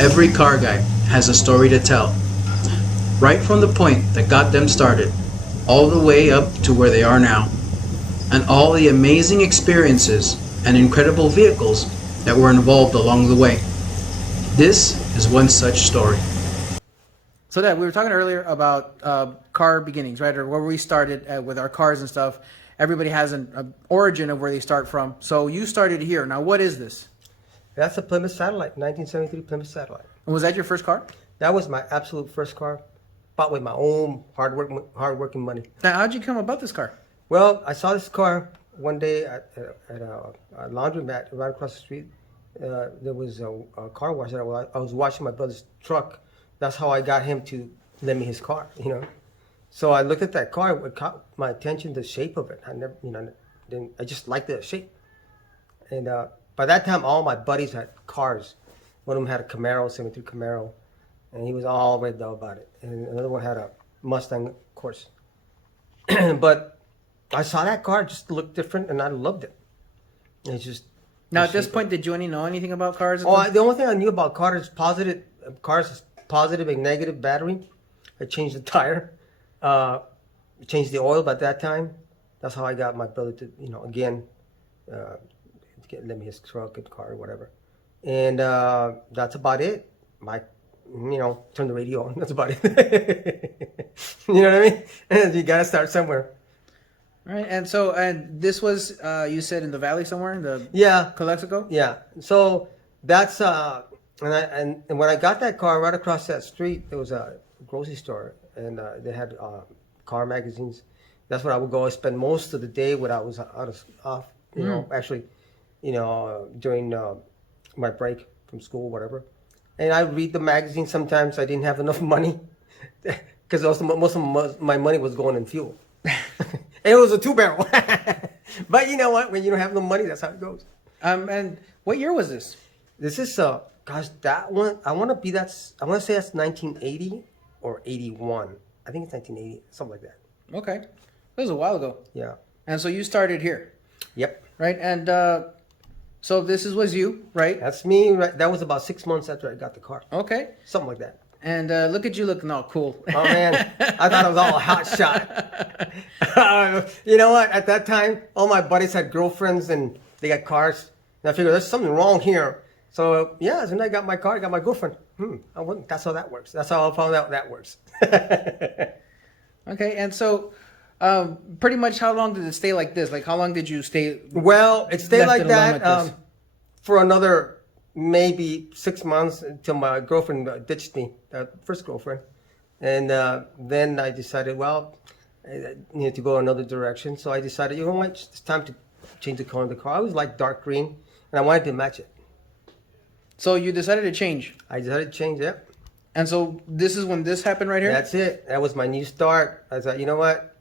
Every car guy has a story to tell, right from the point that got them started, all the way up to where they are now, and all the amazing experiences and incredible vehicles that were involved along the way. This is one such story. So that we were talking earlier about car beginnings, right? Or where we started with our cars and stuff. Everybody has an origin of where they start from. So you started here. Now, what is this? That's a Plymouth Satellite, 1973 Plymouth Satellite. And was that your first car? That was my absolute first car, bought with my own hard-working money. Now, how'd you come about this car? Well, I saw this car one day at a laundromat right across the street. There was a car wash that I was washing my brother's truck. That's how I got him to lend me his car, you know. So I looked at that car. It caught my attention, the shape of it. I just liked the shape. And by that time, all my buddies had cars. One of them had a Camaro, 73 Camaro, and he was all raved up about it. And another one had a Mustang, of course. But I saw that car just look different, and I loved it. It's just now at this point, did you know anything about cars? Oh, the only thing I knew about cars is positive and negative battery. I changed the tire, changed the oil. By that time, that's how I got my brother to, again, let me his truck and car or whatever. And that's about it. Turn the radio on. That's about it. You know what I mean? And you gotta start somewhere. Right, and this was you said in the valley somewhere in the Calexico? Yeah. So that's and when I got that car right across that street, there was a grocery store, and they had car magazines. That's where I would go. I spend most of the day when I was off. During my break from school, whatever. And I read the magazine. Sometimes I didn't have enough money because most of my money was going in fuel. It was a 2-barrel. But you know what? When you don't have no money, that's how it goes. And what year was this? This is that one. I want to say that's 1980 or 81. I think it's 1980, something like that. Okay, that was a while ago. Yeah. And so you started here. Yep. Right, and so this was you, right? That's me. Right. That was about 6 months after I got the car. Okay. Something like that. And look at you looking all cool. Oh, man. I thought I was all a hot shot. You know what? At that time, all my buddies had girlfriends and they got cars. And I figured there's something wrong here. So, yeah, as soon as I got my car, I got my girlfriend. That's how that works. That's how I found out that works. Okay, and so pretty much how long did it stay like this? Like, how long did you stay? Well, it stayed like that for another maybe 6 months until my girlfriend ditched me, first girlfriend. And then I decided, well, I needed to go another direction. So I decided, you know what, it's time to change the color of the car. I always liked dark green, and I wanted to match it. So you decided to change? I decided to change it. And so this is when this happened right here? That's it. That was my new start. I thought, you know what,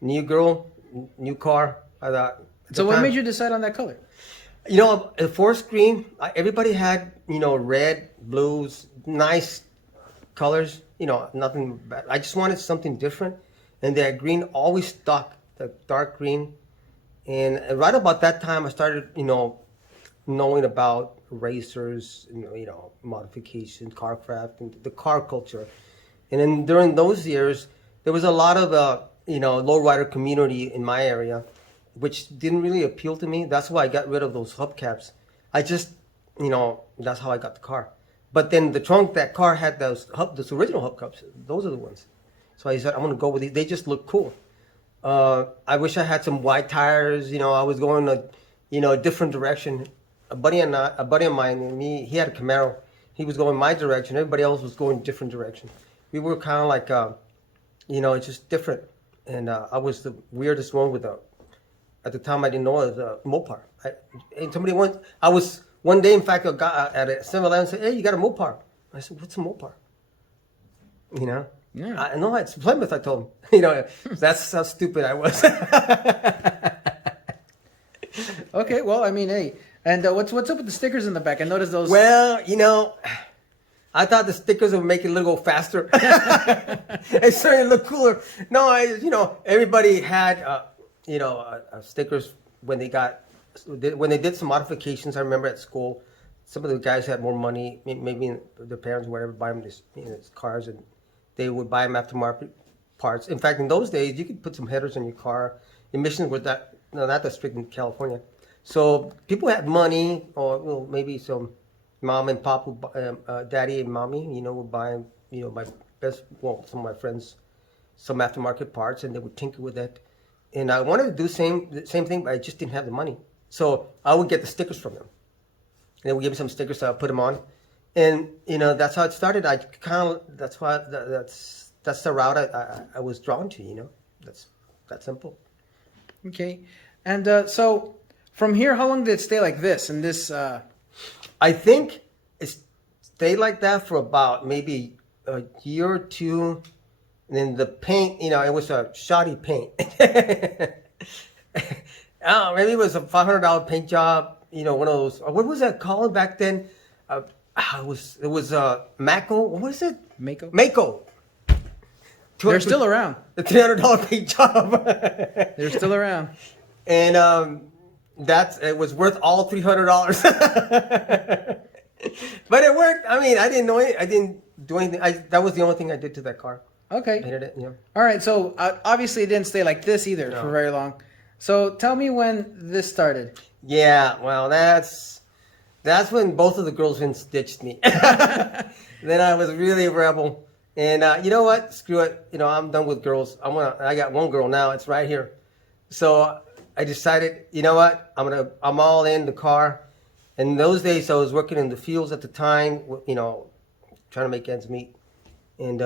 new girl, new car. I thought. So what made you decide on that color? A forest green, everybody had, red, blues, nice colors, nothing bad. I just wanted something different. And that green always stuck, the dark green. And right about that time, I started, knowing about racers, modification, carcraft, and the car culture. And then during those years, there was a lot of, lowrider community in my area, which didn't really appeal to me. That's why I got rid of those hubcaps. I just, that's how I got the car. But then the trunk, that car had those original hubcaps. Those are the ones. So I said, I'm going to go with these. They just look cool. I wish I had some wide tires. I was going a different direction. A buddy of mine and me, he had a Camaro. He was going my direction. Everybody else was going different direction. We were kind of like, it's just different. And I was the weirdest one with at the time, I didn't know it was a Mopar. One day, in fact, a guy at a 7-Eleven said, hey, you got a Mopar. I said, what's a Mopar? Yeah. I know, it's Plymouth, I told him. That's how stupid I was. Okay, well, I mean, hey, and what's up with the stickers in the back? I noticed those. Well, I thought the stickers would make it a little faster. It certainly looked cooler. No, everybody had... stickers when they did some modifications. I remember at school, some of the guys had more money. Maybe their parents or whatever buy them these cars, and they would buy them aftermarket parts. In fact, in those days, you could put some headers in your car. Emissions were not that strict in California. So people had money, or maybe some mom and pop, daddy and mommy, would buy, some of my friends, some aftermarket parts, and they would tinker with it. And I wanted to do the same thing, but I just didn't have the money. So I would get the stickers from them. And they would give me some stickers, so I put them on. And, that's how it started. That's the route I was drawn to, That's that simple. Okay. And so from here, how long did it stay like this? And this... I think it stayed like that for about maybe a year or two. And then the paint, it was a shoddy paint. Maybe it was a $500 paint job. One of those. What was that called back then? It was Mako. What was it? Mako. Mako. They're still around. The $300 paint job. They're still around. And it was worth all $300. But it worked. I mean, I didn't do anything. That was the only thing I did to that car. Okay. Painted it. All right. So obviously it didn't stay like this either for very long. So tell me when this started. Yeah. Well, that's when both of the girlfriends ditched me. Then I was really a rebel. And you know what? Screw it. I'm done with girls. I got one girl now. It's right here. So I decided, you know what? I'm all in the car. In those days, I was working in the fields at the time, trying to make ends meet. And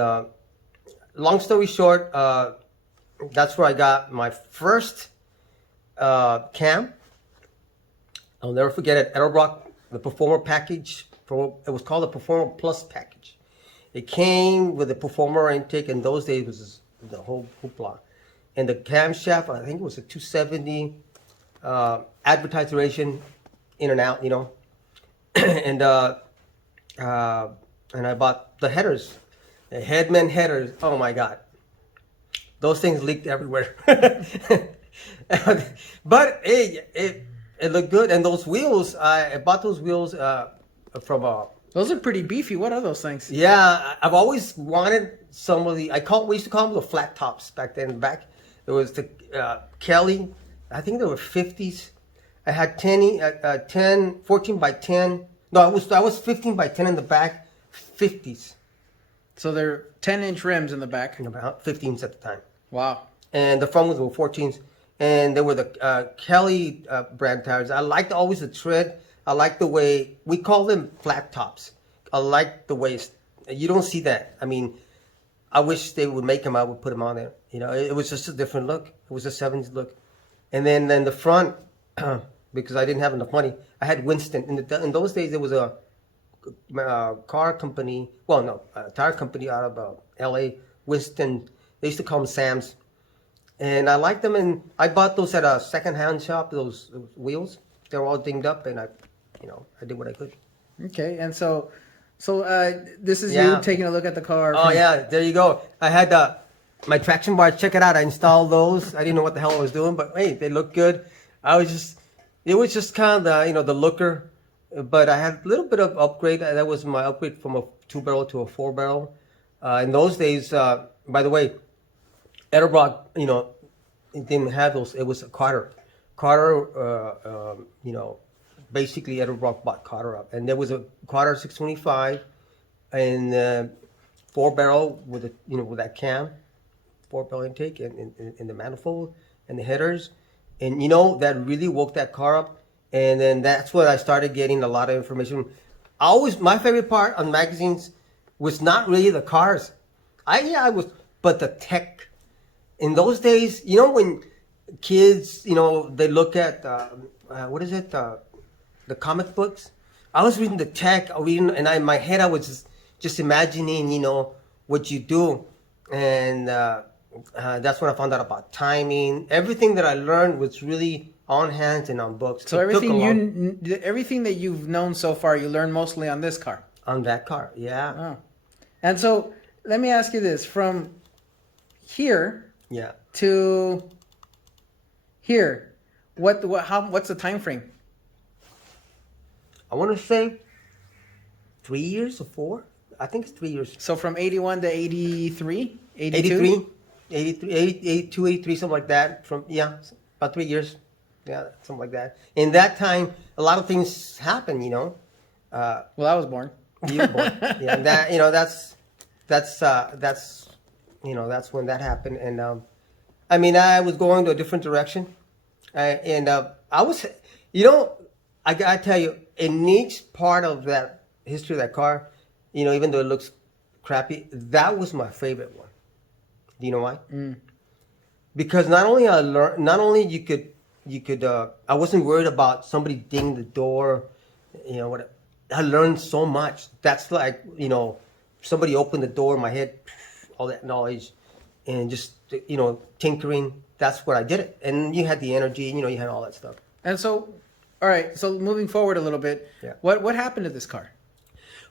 long story short, that's where I got my first cam. I'll never forget it. Edelbrock, the Performer package. It was called the Performer Plus package. It came with the Performer intake. In those days, it was the whole hoopla. And the camshaft, I think it was a 270 advertised duration, in and out, and I bought the headers, the Headman headers. Oh my God, those things leaked everywhere. But hey, it looked good, and those wheels, I bought those wheels from Those are pretty beefy. What are those things? Yeah, I've always wanted some of the. We used to call them the flat tops back then. There was the Kelly. I think there were 50s. I had 14 by 10. No, I was 15 by 10 in the back, 50s. So they're 10-inch rims in the back. About 15s at the time. Wow. And the front ones were 14s. And they were the Kelly brand tires. I liked always the tread. I like the way, we call them flat tops. I like the way, you don't see that. I mean, I wish they would make them, I would put them on there. It was just a different look. It was a 70s look. And then the front, because I didn't have enough money, I had Winston. In those days, there was a car company, a tire company out of L.A., Winston. They used to call them Sam's. And I liked them, and I bought those at a second-hand shop, those wheels. They were all dinged up, and I did what I could. Okay, and so this is you taking a look at the car. Oh, yeah, there you go. I had my traction bars. Check it out. I installed those. I didn't know what the hell I was doing, but hey, they look good. It was just kind of the looker, but I had a little bit of upgrade. That was my upgrade from a 2-barrel to a 4-barrel. In those days, by the way, Edelbrock, it didn't have those. It was a Carter. Basically Edelbrock bought Carter up, and there was a Carter 625 and 4-barrel with with that cam, 4-barrel intake and the manifold and the headers, and that really woke that car up. And then that's when I started getting a lot of information. My favorite part on magazines was not really the cars, but the tech. In those days, when kids, they look at the comic books. I was reading the tech, and in my head I was just imagining, what you do, and that's when I found out about timing. Everything that I learned was really on hand and on books. So everything that you've known so far, you learned mostly on this car. On that car, yeah. Oh. And so let me ask you this: from here, to here, what's the time frame? I want to say 3 years or 4. I think it's 3 years. So from 81 to 83, 83, 82, 83, something like that. About 3 years. Yeah, something like that. In that time, a lot of things happen, you know. Well, I was born. You were born. Yeah, that, you know, that's when that happened. And I mean, I was going to a different direction, and I was, you know, I gotta tell you, in each part of that history of that car, you know, even though it looks crappy, that was my favorite one. Do you know why? Because not only you could I wasn't worried about somebody dinging the door, you know what. I learned so much. That's like, you know, somebody opened the door in my head, all that knowledge, and just, you know, tinkering. That's what I did it. And you had the energy, you know, you had all that stuff. And so, all right. So moving forward a little bit, Yeah. what happened to this car?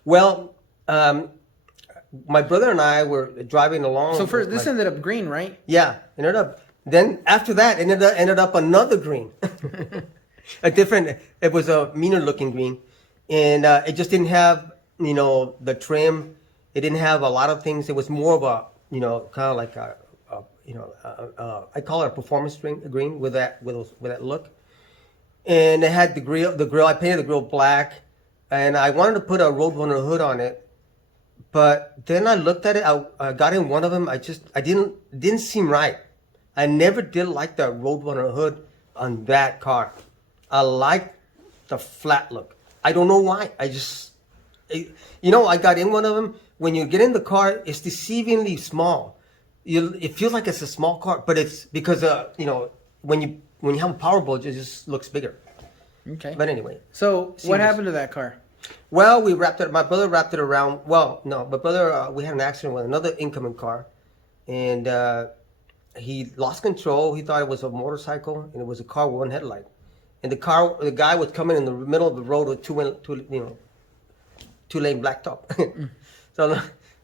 Well, my brother and I were driving along. So first, this my- ended up green, right? Yeah, ended up. Then after that, ended up another green, It was a meaner looking green, and it just didn't have, you know, the trim. It didn't have a lot of things. It was more of a, you know, kind of like I call it a performance green with that look. And it had the grill. I painted the grill black, and I wanted to put a Roadrunner hood on it. But then I looked at it. I got in one of them. I didn't seem right. I never did like the Roadrunner hood on that car. I like the flat look. I don't know why. You know, I got in one of them. When you get in the car, it's deceivingly small. It feels like it's a small car, but it's because you know, when you have a power boat, it just looks bigger. Okay. But anyway. So Seamless. what happened to that car? Well, we wrapped it. My brother wrapped it around. Well, no, my brother. We had an accident with another incoming car, and he lost control. He thought it was a motorcycle, and it was a car with one headlight. And the guy was coming in the middle of the road with two-lane blacktop. So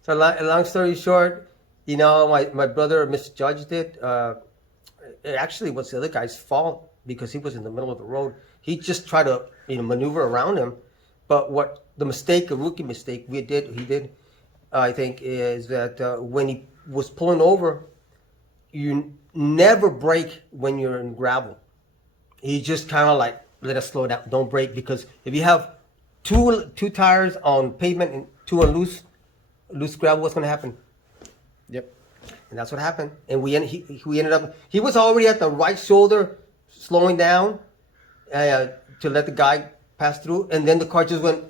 long story short, you know, my brother misjudged it. It actually was the other guy's fault because he was in the middle of the road. He just tried to, you know, maneuver around him. But what the mistake, a rookie mistake he did, I think, is that when he was pulling over, you never brake when you're in gravel. He just kind of like, let us slow down, don't brake, because if you have two tires on pavement and two on loose gravel, what's going to happen? Yep. And that's what happened. And we ended up, he was already at the right shoulder, slowing down to let the guy pass through, and then the car just went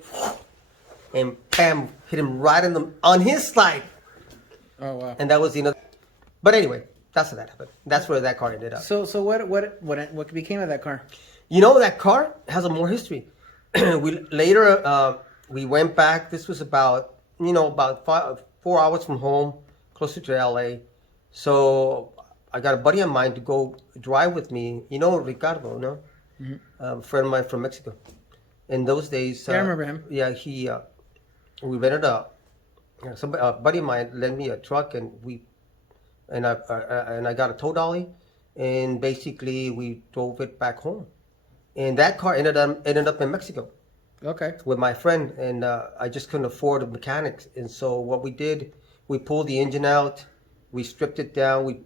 and bam, hit him right on his slide. Oh wow. And that was the other. But anyway, that's what that happened. That's where that car ended up. So what became of that car? You know, that car has a more history. We went back. This was about 4 hours from home, closer to LA. So I got a buddy of mine to go drive with me. You know Ricardo, no? Mm-hmm. A friend of mine from Mexico. In those days, Yeah, I remember him. Yeah, we rented a buddy of mine lent me a truck, and I got a tow dolly, and basically we drove it back home. And that car ended up in Mexico. Okay. With my friend, and I just couldn't afford the mechanics, and so what we did, we pulled the engine out, we stripped it down,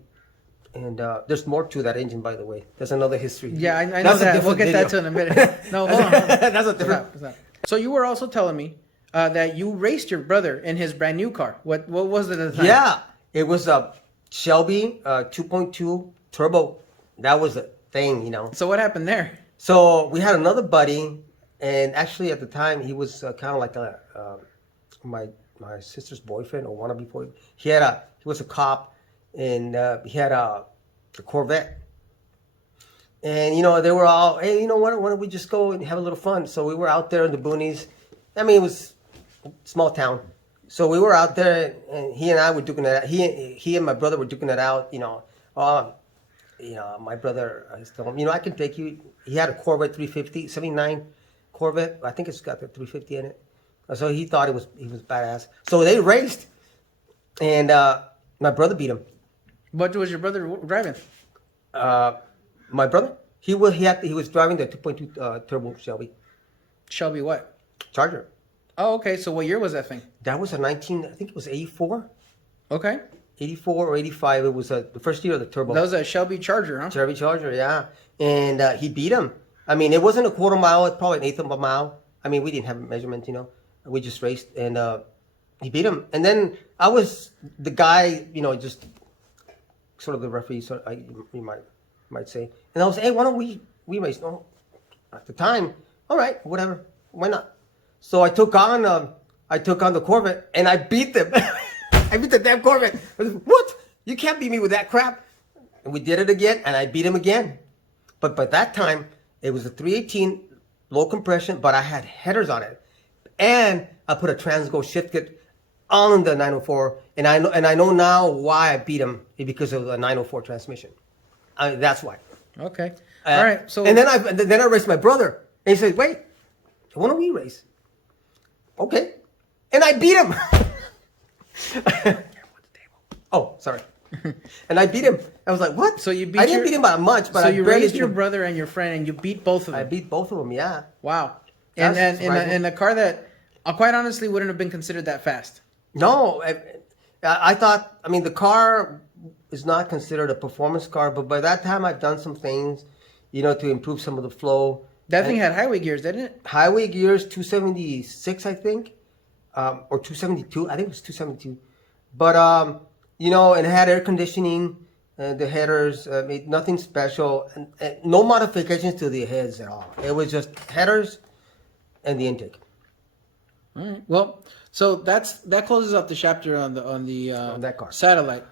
and there's more to that engine, by the way. There's another history. Yeah, I know that. We'll get that to in a minute. No, hold on. That's a different. Stop. So you were also telling me that you raced your brother in his brand new car. What was it at the time? Yeah, it was a Shelby 2.2 turbo. That was the thing, you know. So what happened there? So we had another buddy, and actually at the time he was kind of like my sister's boyfriend or wannabe boyfriend. He was a cop, and he had a Corvette. And you know, they were all, hey, you know what? Why don't we just go and have a little fun? So we were out there in the boonies. I mean, it was a small town. So we were out there, and he and I were duking it out. He and my brother were duking it out. You know, my brother, I told him, you know, I can take you. He had a Corvette 350, 79 Corvette. I think it's got the 350 in it. So he thought he was badass. So they raced, and my brother beat him. What was your brother driving? My brother, he was driving the 2.2 turbo Shelby Shelby what? Charger. Oh, okay. So what year was that thing? That was I think it was 84. Okay. 84 or 85. It was the first year of the turbo. That was a Shelby Charger, huh? Chevy Charger, yeah. And he beat him. I mean, it wasn't a quarter mile, it's probably an eighth of a mile. I mean, we didn't have measurements, you know. We just raced, and he beat him. And then I was the guy, you know, just sort of the referee, you might say. And I was, hey, why don't we race? No, at the time, all right, whatever, why not? So I took on the Corvette, and I beat them. I beat the damn Corvette. I was, what? You can't beat me with that crap. And we did it again, and I beat him again. But by that time, it was a 318 low compression, but I had headers on it, and I put a Transgo shift kit on the 904, and I know now why I beat him, because of the 904 transmission. That's why. Okay. All right. So and then I raced my brother, and he said, "Wait, why don't we race?" Okay, and I beat him. Oh, sorry. And I beat him. I was like, "What?" So you beat I didn't beat him by much, but so I you barely raised beat your him. brother and your friend, and you beat both of them. I beat both of them. Yeah. Wow. And That's then in a car that, quite honestly, wouldn't have been considered that fast. No, I thought. I mean, the car is not considered a performance car, but by that time, I've done some things, you know, to improve some of the flow. That thing had highway gears, didn't it? Highway gears, 276, I think, or 272. I think it was 272. But you know, and it had air conditioning. The headers, nothing special, and no modifications to the heads at all. It was just headers and the intake. All right. Well, so that closes up the chapter on the that car. Satellite.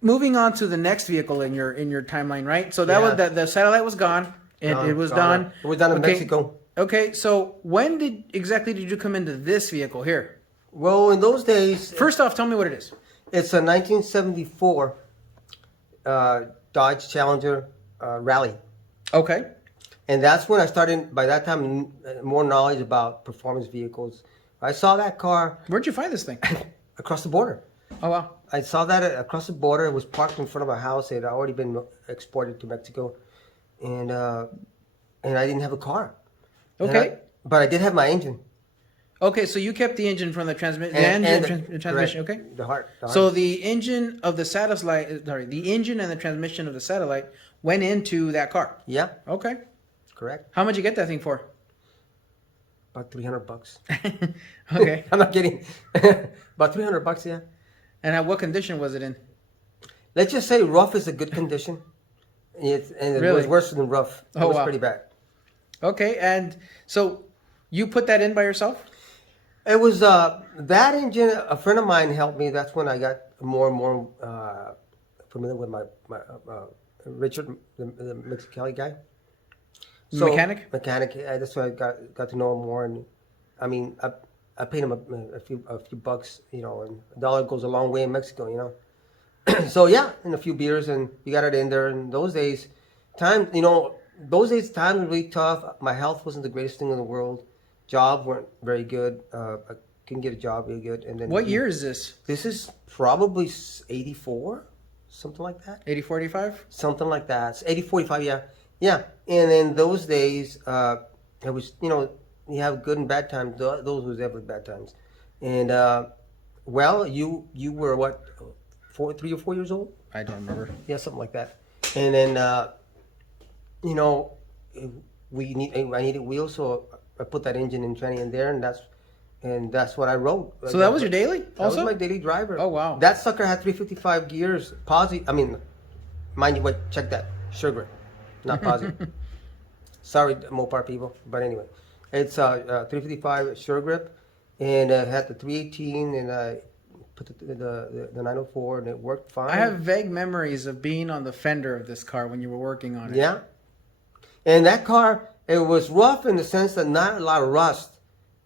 Moving on to the next vehicle in your timeline, right? So that Yeah. was the Satellite was gone. It was done. It was done in Mexico. Okay, so when exactly did you come into this vehicle here? Well, in those days, First off, tell me what it is. it's a 1974 Dodge Challenger Rally. Okay. And that's when I started, by that time, more knowledge about performance vehicles. I saw that car Where'd you find this thing? across the border. Oh, wow. I saw that across the border. It was parked in front of a house. It had already been exported to Mexico. And I didn't have a car. Okay. But I did have my engine. Okay, so you kept the engine from the transmission. The transmission, correct. okay. The heart. So the engine of the satellite, the engine and the transmission of the Satellite went into that car. Yeah, Okay. correct. How much you get that thing for? About $300. Okay. I'm not kidding. About $300, yeah. And what condition was it in? Let's just say rough is a good condition. It Really? was worse than rough. It Oh, was wow. pretty bad. Okay, and so you put that in by yourself? It was that engine. A friend of mine helped me. That's when I got more and more familiar with my Richard, the Mexicali guy. Mechanic? Mechanic. That's why I got to know him more. And I mean, I paid him a few bucks, you know, and a dollar goes a long way in Mexico, you know. So yeah, and a few beers, and we got it in there. And those days, time was really tough. My health wasn't the greatest thing in the world. Jobs weren't very good. I couldn't get a job really good. And then What year is this? This is probably 84, something like that. 84, 85? Something like that. It's 80, 45, yeah. Yeah. And in those days, it was, you know, you have good and bad times. Those was definitely bad times. And, well, you were what, 3 or 4 years old? I don't remember. Yeah, something like that. And then, you know, I needed wheels, so I put that engine and tranny in there, and that's what I rode. So that was your daily That also? was my daily driver. Oh, wow. That sucker had 355 gears. I mean, mind you, wait, check that. Sure grip, not positive. Sorry, Mopar people, but anyway, it's 355 sure grip, and it had the 318, and I put the 904, and it worked fine. I have vague memories of being on the fender of this car when you were working on it. Yeah, and that car, it was rough in the sense that not a lot of rust,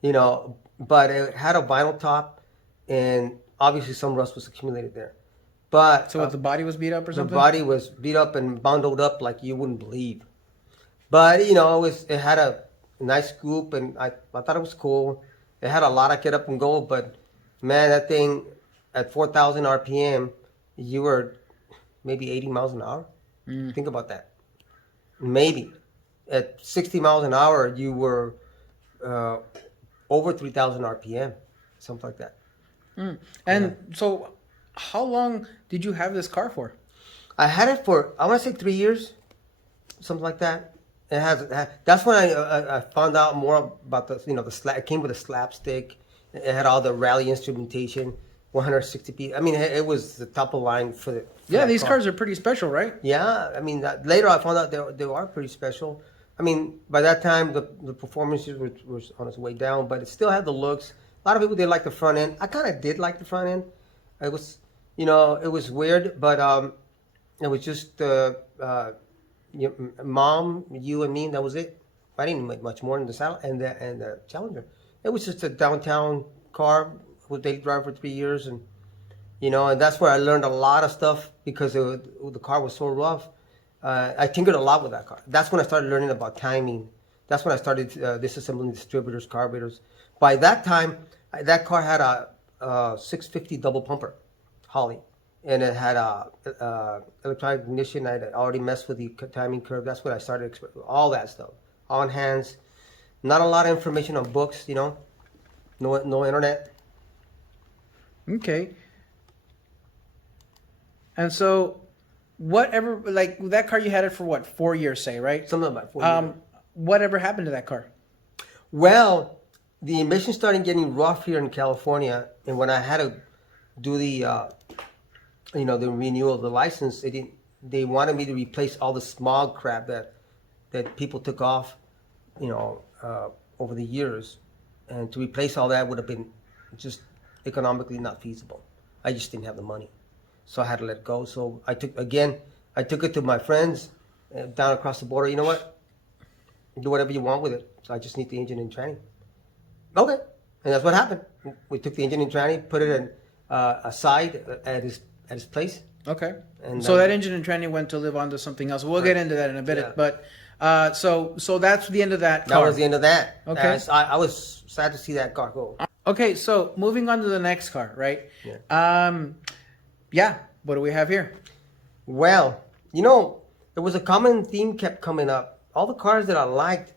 you know, but it had a vinyl top, and obviously some rust was accumulated there. But So the body was beat up or the something? body was beat up and bundled up like you wouldn't believe. But you know, it had a nice scoop, and I thought it was cool. It had a lot of get up and go, but man, that thing at 4,000 RPM, you were maybe 80 miles an hour. Think about that. Maybe at 60 miles an hour, you were over 3,000 RPM, something like that. And so, how long did you have this car for? I had it for, I want to say 3 years, something like that. That's when I found out more about the, the slap. It came with a slapstick. It had all the rally instrumentation, 160 p. I mean, it was the top of the line for the. Yeah, these cars are pretty special, right? Yeah, I mean, later I found out they are pretty special. I mean, by that time the performances was on its way down, but it still had the looks. A lot of people did like the front end. I kind of did like the front end. It was, it was weird, but it was just mom, you, and me, and that was it. I didn't make much more than the Satellite and the Challenger. It was just a downtown car with daily driver for 3 years, and and that's where I learned a lot of stuff because the car was so rough. I tinkered a lot with that car. That's when I started learning about timing. That's when I started disassembling distributors, carburetors. By that time, that car had a 650 double pumper, Holly, and it had a electronic ignition. I already messed with the timing curve. That's when I started all that stuff on hands. Not a lot of information on books, no internet. Okay. And so, whatever, like that car, you had it for what, 4 years, say, right? Something about 4 years. Whatever happened to that car? Well, the emissions started getting rough here in California, and when I had to do the renewal of the license, they wanted me to replace all the smog crap that people took off, over the years, and to replace all that would have been just economically not feasible. I just didn't have the money, so I had to let it go. So I took it to my friends down across the border. You know what? Do whatever you want with it. So I just need the engine and tranny. Okay, and that's what happened. We took the engine and tranny, put it in aside at his place. Okay. And so that engine and tranny went to live onto something else. We'll get into that in a bit. Yeah. But so that's the end of that That car. was the end of that. Okay. I was sad to see that car go. Okay, so moving on to the next car, right? Yeah. What do we have here? Well, there was a common theme kept coming up. All the cars that I liked,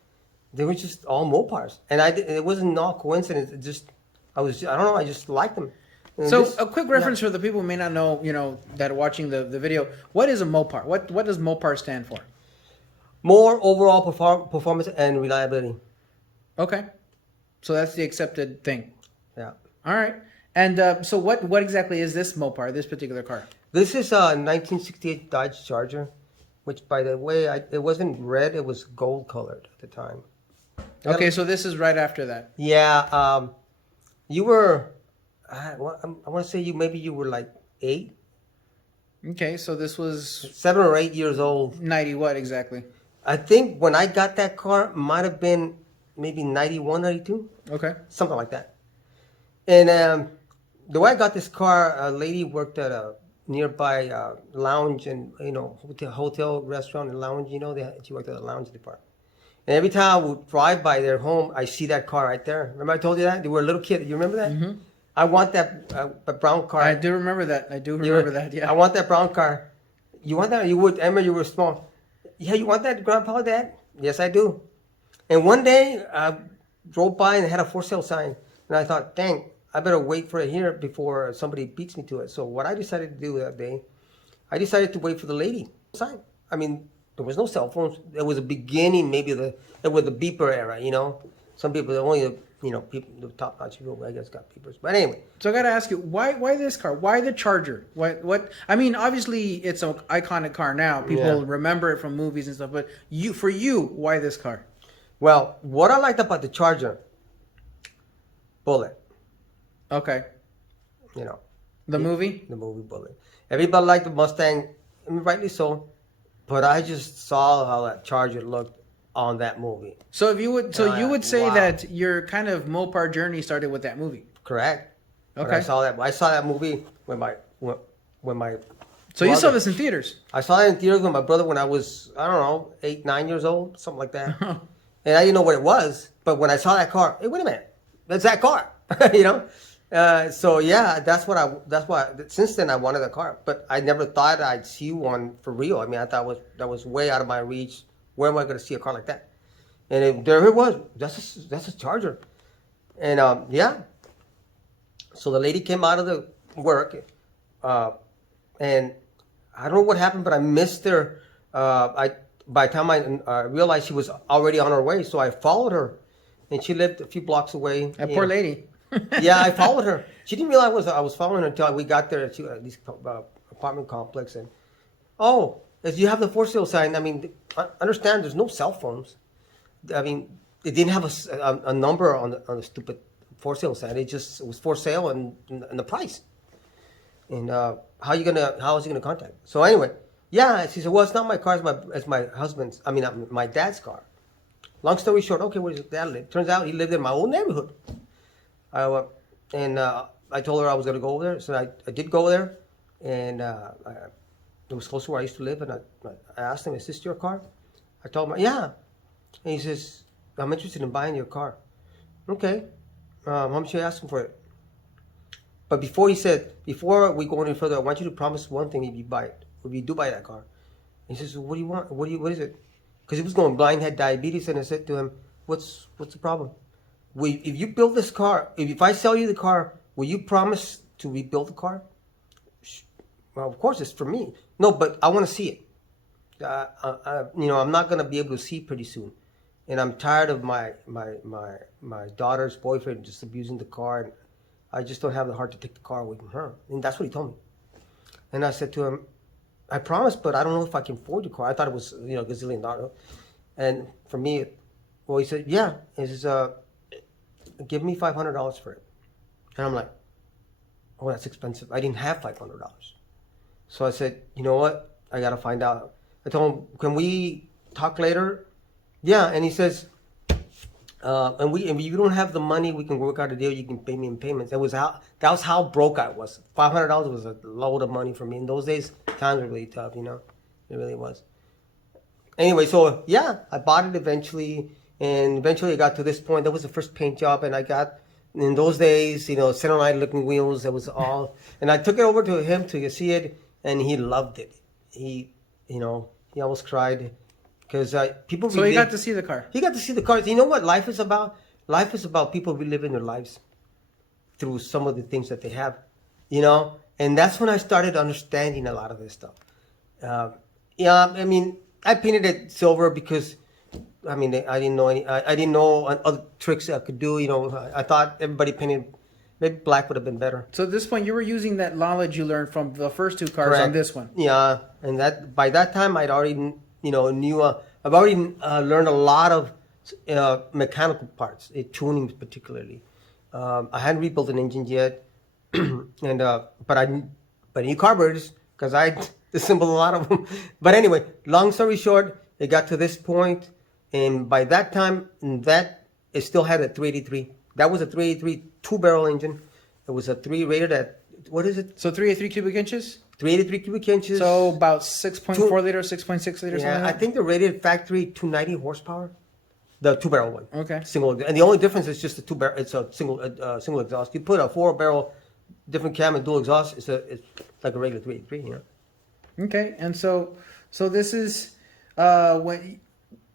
they were just all Mopars, and it wasn't all coincidence. It just I don't know, I just liked them. And So a quick reference for the people who may not know, that are watching the video. What is a Mopar? What does Mopar stand for? More overall performance and reliability. Okay, so that's the accepted thing. Yeah. All right, and so what exactly is this Mopar? This particular car? This is a 1968 Dodge Charger, which, by the way, it wasn't red; it was gold colored at the time. Okay, so this is right after that. Yeah. You were. I want to say maybe you were like 8, Okay, so this was 7 or 8 years old. 90 what exactly? I think when I got that car, might have been maybe 91, 92, Okay. something like that. And the way I got this car, a lady worked at a nearby lounge and hotel, restaurant, and lounge. She worked at the lounge department. And every time I would drive by their home, I see that car right there. Remember I told you that? You were a little kid. You remember that? Mm-hmm. I want that brown car. I do remember that. Yeah. I want that brown car. You want that? You would. I remember you were small. Yeah, you want that, Grandpa, Dad? Yes, I do. And one day, I drove by and it had a for sale sign. And I thought, dang, I better wait for it here before somebody beats me to it. So what I decided to do that day, I decided to wait for the lady sign. I mean, there was no cell phones. It was the beginning, maybe it was the beeper era, Some people, only people, the top-notch people, I guess, got beepers. But anyway. So I got to ask you, why this car? Why the Charger? What? I mean, obviously it's an iconic car now. People remember it from movies and stuff. But for you, why this car? Well, what I liked about the Charger, Bullet. Okay. The movie? The movie Bullet. Everybody liked the Mustang, and rightly so. But I just saw how that Charger looked on that movie. So you would say wow. that your kind of Mopar journey started with that movie. Correct. Okay. When I saw that movie when my So you saw this in theaters? I saw it in theaters with my brother when I was, I don't know, 8, 9 years old, something like that. And I didn't know what it was, but when I saw that car, hey, wait a minute, that's that car, So yeah, that's why. Since then, I wanted a car, but I never thought I'd see one for real. I mean, I thought that was way out of my reach. Where am I going to see a car like that? And there it was. That's a Charger. And yeah, so the lady came out of the work, and I don't know what happened, but I missed her. By the time I realized she was already on her way, so I followed her, and she lived a few blocks away. That poor lady. Yeah, I followed her. She didn't realize I was following her until we got there to this apartment complex. And oh, as you have the for sale sign, I mean, understand there's no cell phones. I mean, it didn't have a number on the stupid for sale sign. It was for sale and the price. And how is he gonna contact? So anyway, yeah, she said, well, it's not my car, it's my husband's. I mean, my dad's car. Long story short, okay, where does dad live? Turns out he lived in my old neighborhood. I told her I was gonna go over there, so I did go there, and it was close to where I used to live. And I asked him, "Is this your car?" I told him, "Yeah," and he says, "I'm interested in buying your car." Okay, how much are you asking for it? But before before we go any further, I want you to promise one thing if you do buy that car. And he says, "What do you want? What is it?" Because he was going blind, had diabetes, and I said to him, "What's the problem? If you build this car, if I sell you the car, will you promise to rebuild the car?" Well, of course, it's for me. No, but I want to see it. I'm not going to be able to see pretty soon, and I'm tired of my daughter's boyfriend just abusing the car, and I just don't have the heart to take the car away from her. And that's what he told me. And I said to him, "I promise, but I don't know if I can afford your car." I thought it was a gazillion dollars, and for me, he said, "Yeah." He says, "Give me $500 for it." And I'm like, "Oh, that's expensive. I didn't have $500. So I said, "You know what? I got to find out." I told him, "Can we talk later?" "Yeah." And he says, and if you don't have the money, we can work out a deal. You can pay me in payments." That was how broke I was. $500 was a load of money for me. In those days, times were really tough, It really was. Anyway, so yeah, I bought it eventually. And eventually I got to this point. That was the first paint job. And I got, in those days, center line looking wheels. That was all. And I took it over to him to see it. And he loved it. He almost cried. Because people. So he got to see the car. He got to see the cars. You know what life is about? Life is about people reliving their lives through some of the things that they have. And that's when I started understanding a lot of this stuff. I mean, I painted it silver because, I mean, I didn't know I didn't know other tricks I could do. I thought everybody painted. Maybe black would have been better. So at this point, you were using that knowledge you learned from the first two cars Correct. on this one. Yeah, and by that time I'd already knew. I've already learned a lot of mechanical parts, tuning particularly. I hadn't rebuilt an engine yet, and but I knew carburetors because I assembled a lot of them. But anyway, long story short, it got to this point, and by that time, it still had a 383. That was a 383 two-barrel engine. It was a 3 rated at, what is it? So 383 cubic inches? 383 cubic inches. So about 6.4 liter, 6.6 liter, something like that? I think the rated factory 290 horsepower. The two-barrel one. Okay. Single, and the only difference is just the two-barrel. It's a single exhaust. You put a 4-barrel different cam and dual exhaust. It's like a regular 383, Okay, and so this is when.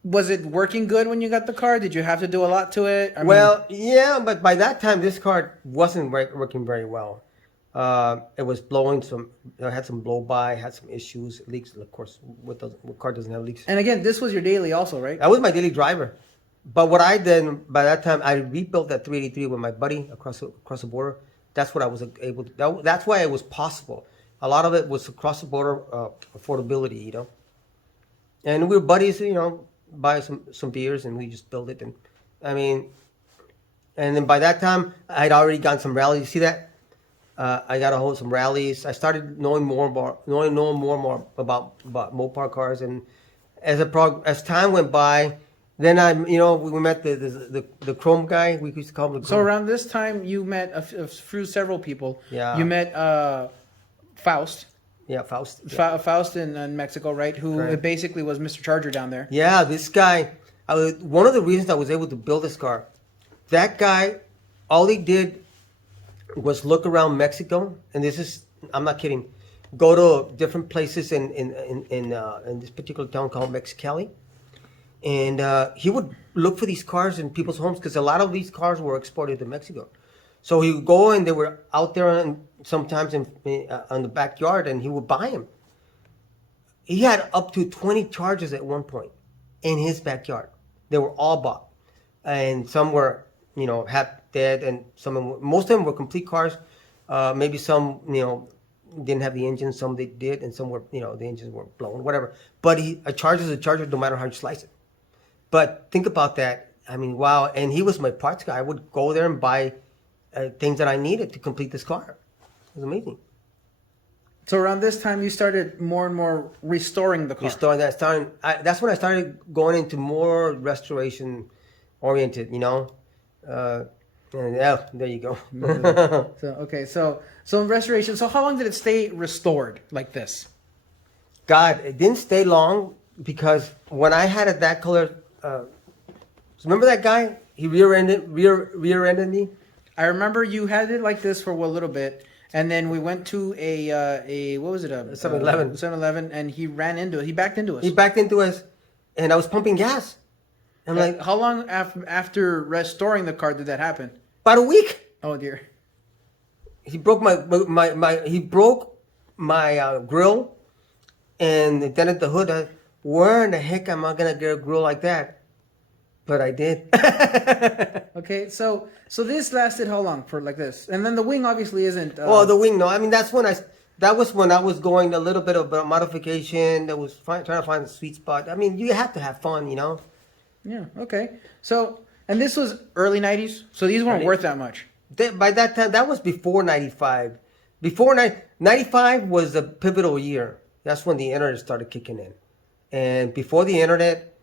Was it working good when you got the car? Did you have to do a lot to it? Yeah, but by that time, this car wasn't working very well. It was blowing had some blow-by, had some issues, leaks. Of course, what car doesn't have leaks? And again, this was your daily also, right? That was my daily driver. But what I did, by that time, I rebuilt that 383 with my buddy across the border. That's what I was able to, that's why it was possible. A lot of it was across the border affordability, And we were buddies, buy some beers and we just build it. And I mean, and then by that time I'd already gotten some rallies. You see that? I got a hold of some rallies. I started knowing more about Mopar cars. And as time went by, then we met the Chrome guy. We used to call him the Chrome. So around this time you met several people. Yeah. You met Faust. Yeah, Faust. Faust in Mexico, right? Who Right. basically was Mr. Charger down there. Yeah, this guy. One of the reasons I was able to build this car, that guy, all he did was look around Mexico, and I'm not kidding, go to different places in this particular town called Mexicali, and he would look for these cars in people's homes because a lot of these cars were exported to Mexico. So he would go and they were out there and sometimes on the backyard, and he would buy them. He had up to 20 chargers at one point in his backyard. They were all bought, and some were, half dead, and most of them were complete cars. Maybe some, didn't have the engine. Some they did, and some were, the engines were blown, whatever. But a charger is a charger, no matter how you slice it. But think about that. I mean, wow. And he was my parts guy. I would go there and buy things that I needed to complete this car. It was amazing. So around this time, you started more and more restoring the car. That's when I started going into more restoration oriented, and yeah, there you go. So restoration. So how long did it stay restored like this? God, it didn't stay long because when I had it that color, remember that guy? He rear-ended me. I remember you had it like this for a little bit, and then we went to a what was it? A 7-Eleven. 7-Eleven, and he ran into it. He backed into us. He backed into us, and I was pumping gas. I'm like, how long after restoring the car did that happen? About a week. Oh dear. He broke my grill, and then at the hood. Where in the heck am I gonna get a grill like that? But I did. Okay, so this lasted how long for like this? And then the wing obviously isn't. Well, the wing, no. I mean, that was when I was going a little bit of a modification. That was trying to find the sweet spot. I mean, you have to have fun, Yeah. Okay. So, and this was early '90s, so these weren't worth that much. By that time, that was before '95. Before '95 was a pivotal year. That's when the internet started kicking in. And before the internet,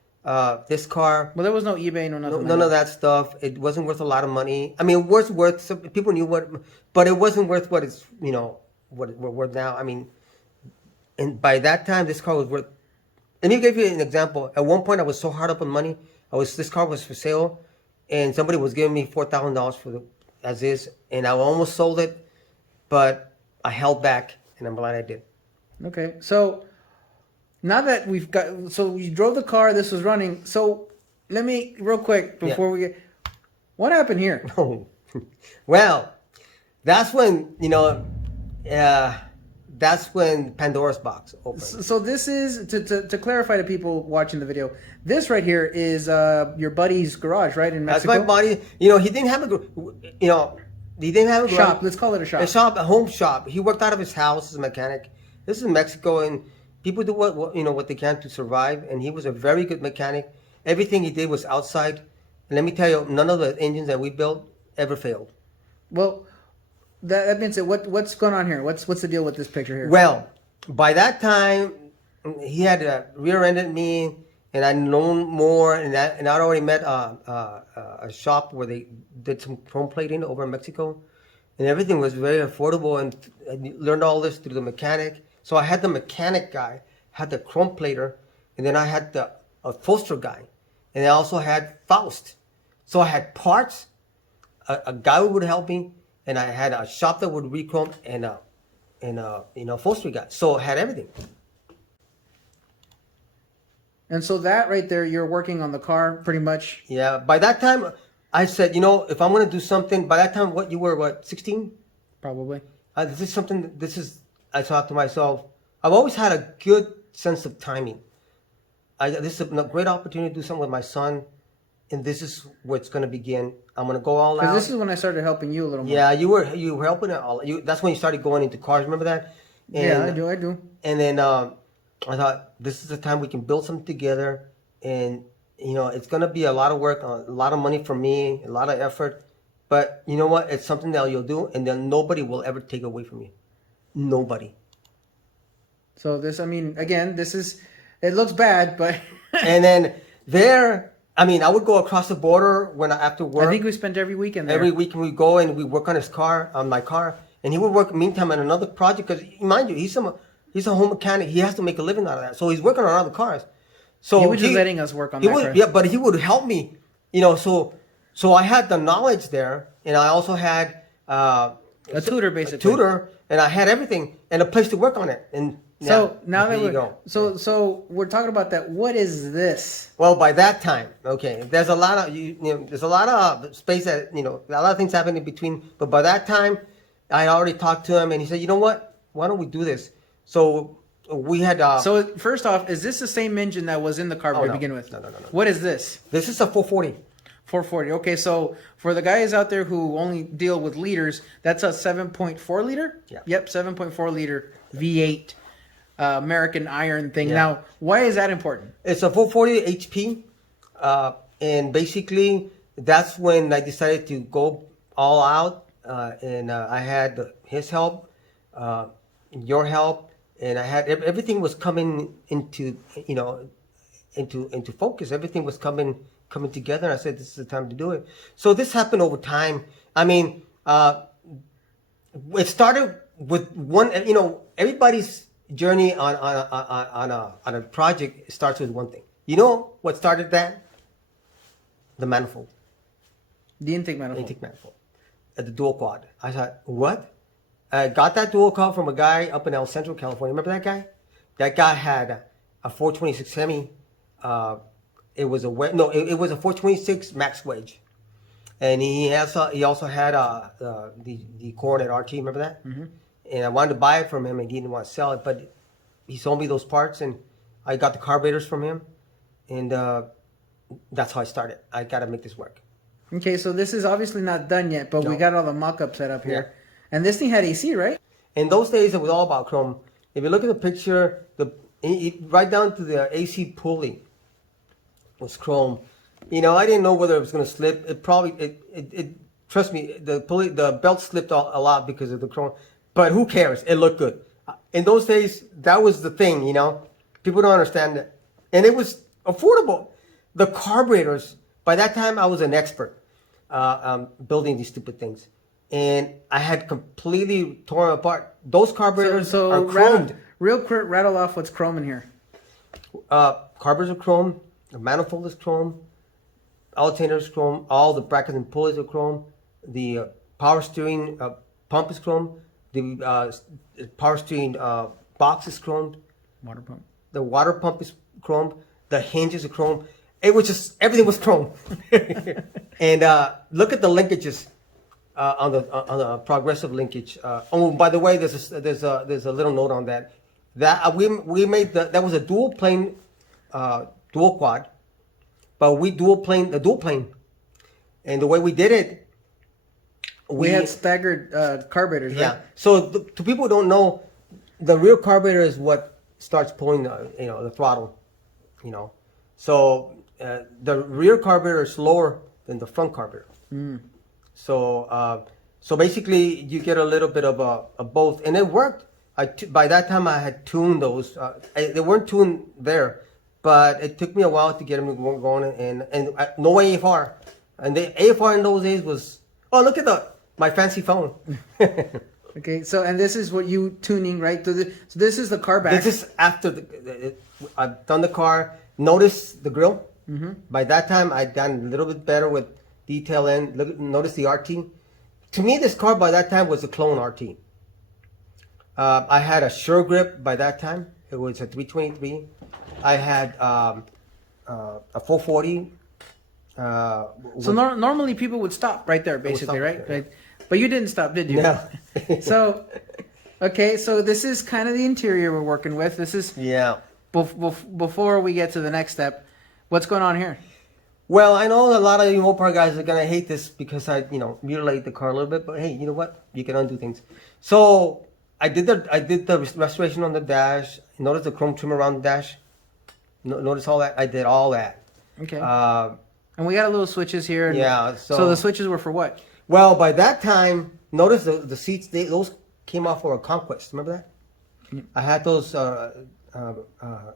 this car... Well, there was no eBay, nothing. None of that stuff. It wasn't worth a lot of money. I mean, it was worth... Some people knew what... But it wasn't worth what it's, what we're worth now. I mean, and by that time, this car was worth... Let me give you an example. At one point, I was so hard up on money. This car was for sale, and somebody was giving me $4,000 for the as is, and I almost sold it, but I held back, and I'm glad I did. Okay, so... Now that we've got, so you drove the car, this was running. So let me, real quick, before we get, what happened here? Oh, well, that's when, that's when Pandora's box opened. So this is, to clarify to people watching the video, this right here is your buddy's garage, right, in Mexico? That's my buddy. He didn't have he didn't have a shop. Let's call it a shop. A home shop. He worked out of his house as a mechanic. This is Mexico, and people do what they can to survive, and he was a very good mechanic. Everything he did was outside. And let me tell you, none of the engines that we built ever failed. Well, that being said, what's going on here? What's the deal with this picture here? Well, by that time, he had rear-ended me, and I'd known more, and I'd already met a shop where they did some chrome plating over in Mexico, and everything was very affordable, and I learned all this through the mechanic. So I had the mechanic guy, had the chrome plater, and then I had the upholsterer guy, and I also had Faust. So I had parts, a guy who would help me, and I had a shop that would re-chrome, and upholstery guy. So I had everything. And so that right there, you're working on the car pretty much. Yeah. By that time, I said, if I'm going to do something. By that time, you were 16? Probably. I thought to myself, I've always had a good sense of timing. This is a great opportunity to do something with my son, and this is where it's going to begin. I'm going to go all out. This is when I started helping you a little more. Yeah, you were helping it all. That's when you started going into cars. Remember that? And, yeah, I do. And then I thought, this is the time we can build something together, and it's going to be a lot of work, a lot of money for me, a lot of effort. But you know what? It's something that you'll do, and then nobody will ever take away from you. Nobody. So this, again, it looks bad, but... And then I would go across the border after work. I think we spent every weekend there. Every weekend we go and we work on my car. And he would work meantime on another project, because mind you, he's a home mechanic. He has to make a living out of that. So he's working on other cars. So he was just letting us work on that car. Yeah, but he would help me, so I had the knowledge there, and I also had... a tutor, basically. And I had everything and a place to work on it. And So now there that you go. so we're talking about that. What is this? Well, by that time, okay, there's a lot of there's a lot of space that a lot of things happen in between. But by that time, I already talked to him, and he said, you know what? Why don't we do this? So we had. So first off, is this the same engine that was in the car to no. begin with? No. What is this? This is a 440. 440. Okay, so for the guys out there who only deal with liters, that's a 7.4 liter? Yeah. Yep, 7.4 liter V8 American iron thing. Yeah. Now, why is that important? It's a 440 HP, and basically that's when I decided to go all out, and I had his help, your help, and I had everything was coming into into focus. Everything was coming together. And I said, this is the time to do it. So this happened over time. I mean, it started with one. Everybody's journey on a project starts with one thing. You know what started that? The manifold. The intake manifold. Intake manifold. At the dual quad. I thought, what? I got that dual quad from a guy up in El Centro, California. Remember that guy? That guy had a 426 Hemi. It was a 426 max wedge, and he also had the Coronet RT. Remember that? Mm-hmm. And I wanted to buy it from him, and he didn't want to sell it, but he sold me those parts, and I got the carburetors from him, and that's how I started. I got to make this work. Okay, so this is obviously not done yet, but we got all the mock-up set up here. Yeah. And this thing had AC, right? In those days, it was all about chrome. If you look at the picture, right down to the AC pulley was chrome. I didn't know whether it was going to slip. It probably, trust me, the belt slipped a lot because of the chrome. But who cares? It looked good. In those days, that was the thing, People don't understand that. And it was affordable. The carburetors, by that time, I was an expert building these stupid things. And I had completely torn apart. Those carburetors are chromed. Real quick, rattle off what's chrome in here. Carburetors are chrome. The manifold is chrome. Alternator is chrome. All the brackets and pulleys are chrome. The power steering pump is chrome. The power steering box is chromed. Water pump. The water pump is chromed. The hinges are chrome. It was just everything was chrome. And look at the linkages on the progressive linkage. Oh, by the way, there's a little note on that. That we made that was a dual plane, dual quad, but we dual plane, and the way we did it, we had staggered carburetors. Yeah. Right? So to people who don't know, the rear carburetor is what starts pulling the throttle, So the rear carburetor is slower than the front carburetor. Mm. So basically you get a little bit of both, and it worked. By that time I had tuned those. They weren't tuned there, but it took me a while to get them going, and no AFR. And the AFR in those days was, oh, look at my fancy phone. Okay, so and this is what you tuning, right? So this is the car back. This is after I've done the car. Notice the grill. Mm-hmm. By that time, I'd gotten a little bit better with detail in. Notice the RT. To me, this car by that time was a clone RT. I had a Sure Grip by that time. It was a 323. I had a 440. So normally people would stop right there, basically, right? There. Right? But you didn't stop, did you? No. So, okay, so this is kind of the interior we're working with. This is before we get to the next step. What's going on here? Well, I know a lot of you Mopar guys are gonna hate this because I, mutilate the car a little bit. But hey, you know what? You can undo things. So I did the restoration on the dash. Notice the chrome trim around the dash. Notice all that. I did all that. Okay. And we got a little switches here. Yeah. So the switches were for what? Well, by that time, notice the seats. Those came off for a Conquest. Remember that? I had those. I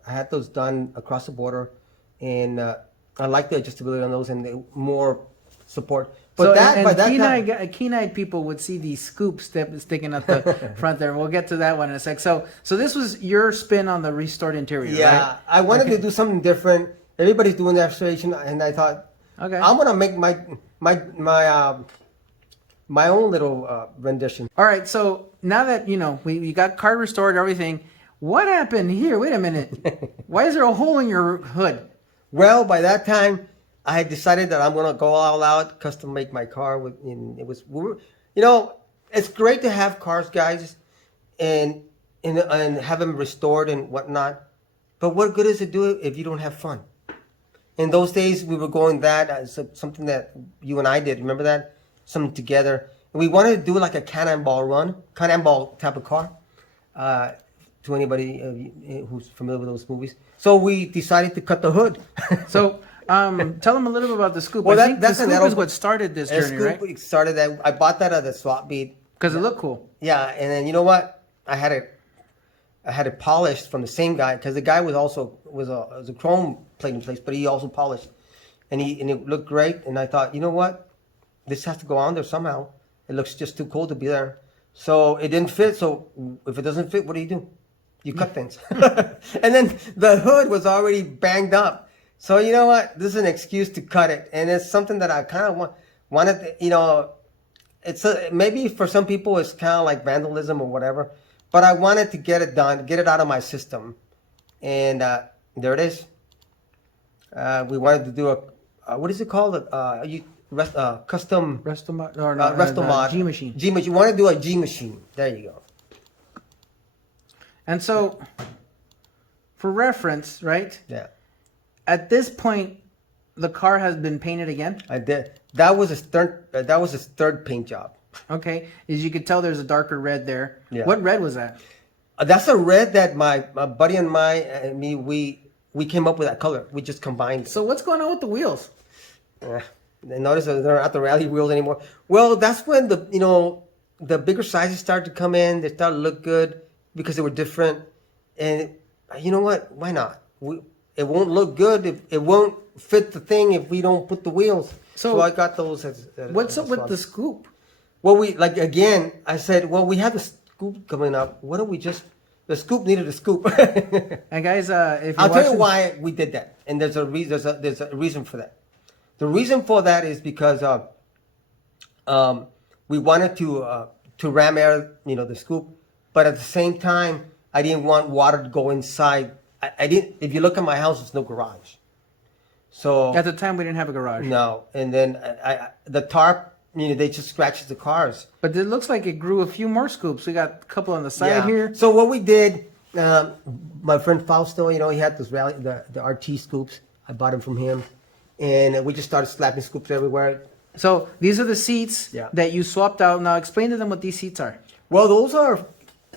had those done across the border, and I like the adjustability on those and more support. But so, keen-eyed people would see these scoops sticking up the front there. We'll get to that one in a sec. So this was your spin on the restored interior, yeah, right? I wanted to do something different. Everybody's doing that restoration, and I thought, okay, I'm gonna make my own little rendition. All right. So now that we got car restored, everything. What happened here? Wait a minute. Why is there a hole in your hood? Well, by that time, I had decided that I'm gonna go all out, custom make my car. It's great to have cars, guys, and have them restored and whatnot. But what good is it do if you don't have fun? In those days, we were going that something that you and I did. Remember that? Something together. And we wanted to do like a cannonball type of car. To anybody who's familiar with those movies. So we decided to cut the hood. So tell them a little bit about the scoop. Well, I think that's the scoop is what started this journey, right? Scoop started that. I bought that at the swap meet. Because it looked cool. Yeah, and then you know what? I had it polished from the same guy because the guy was a chrome plate in place, but he also polished, and it looked great. And I thought, you know what? This has to go on there somehow. It looks just too cool to be there. So it didn't fit. So if it doesn't fit, what do? You cut things. And then the hood was already banged up. So you know what? This is an excuse to cut it. And it's something that I kind of wanted to, maybe for some people it's kind of like vandalism or whatever. But I wanted to get it done, get it out of my system. And there it is. We wanted to do what is it called? Custom... Restomod? Restomod. G-Machine. G-Machine. You want to do a G-Machine. There you go. And so, for reference, right? Yeah. At this point, the car has been painted again. I did. That was his third paint job. Okay. As you could tell, there's a darker red there. Yeah. What red was that? That's a red that my buddy and me we came up with that color. We just combined. So what's going on with the wheels? Notice that they're not the rally wheels anymore. Well, that's when the bigger sizes started to come in. They started to look good because they were different. And you know what? Why not? It won't look good. It won't fit the thing if we don't put the wheels. So I got those. What's up with the scoop? Well, I said, well, we have the scoop coming up. Why don't we the scoop needed a scoop. And guys, if I'll tell you why we did that. And there's a reason for that. The reason for that is because we wanted to ram air, the scoop, but at the same time, I didn't want water to go inside. I didn't. If you look at my house, there's no garage. So at the time, we didn't have a garage. No, and then the tarp, they just scratches the cars. But it looks like it grew a few more scoops. We got a couple on the side here. So what we did, my friend Fausto, he had this the RT scoops. I bought them from him, and we just started slapping scoops everywhere. So these are the seats that you swapped out. Now explain to them what these seats are. Well, those are,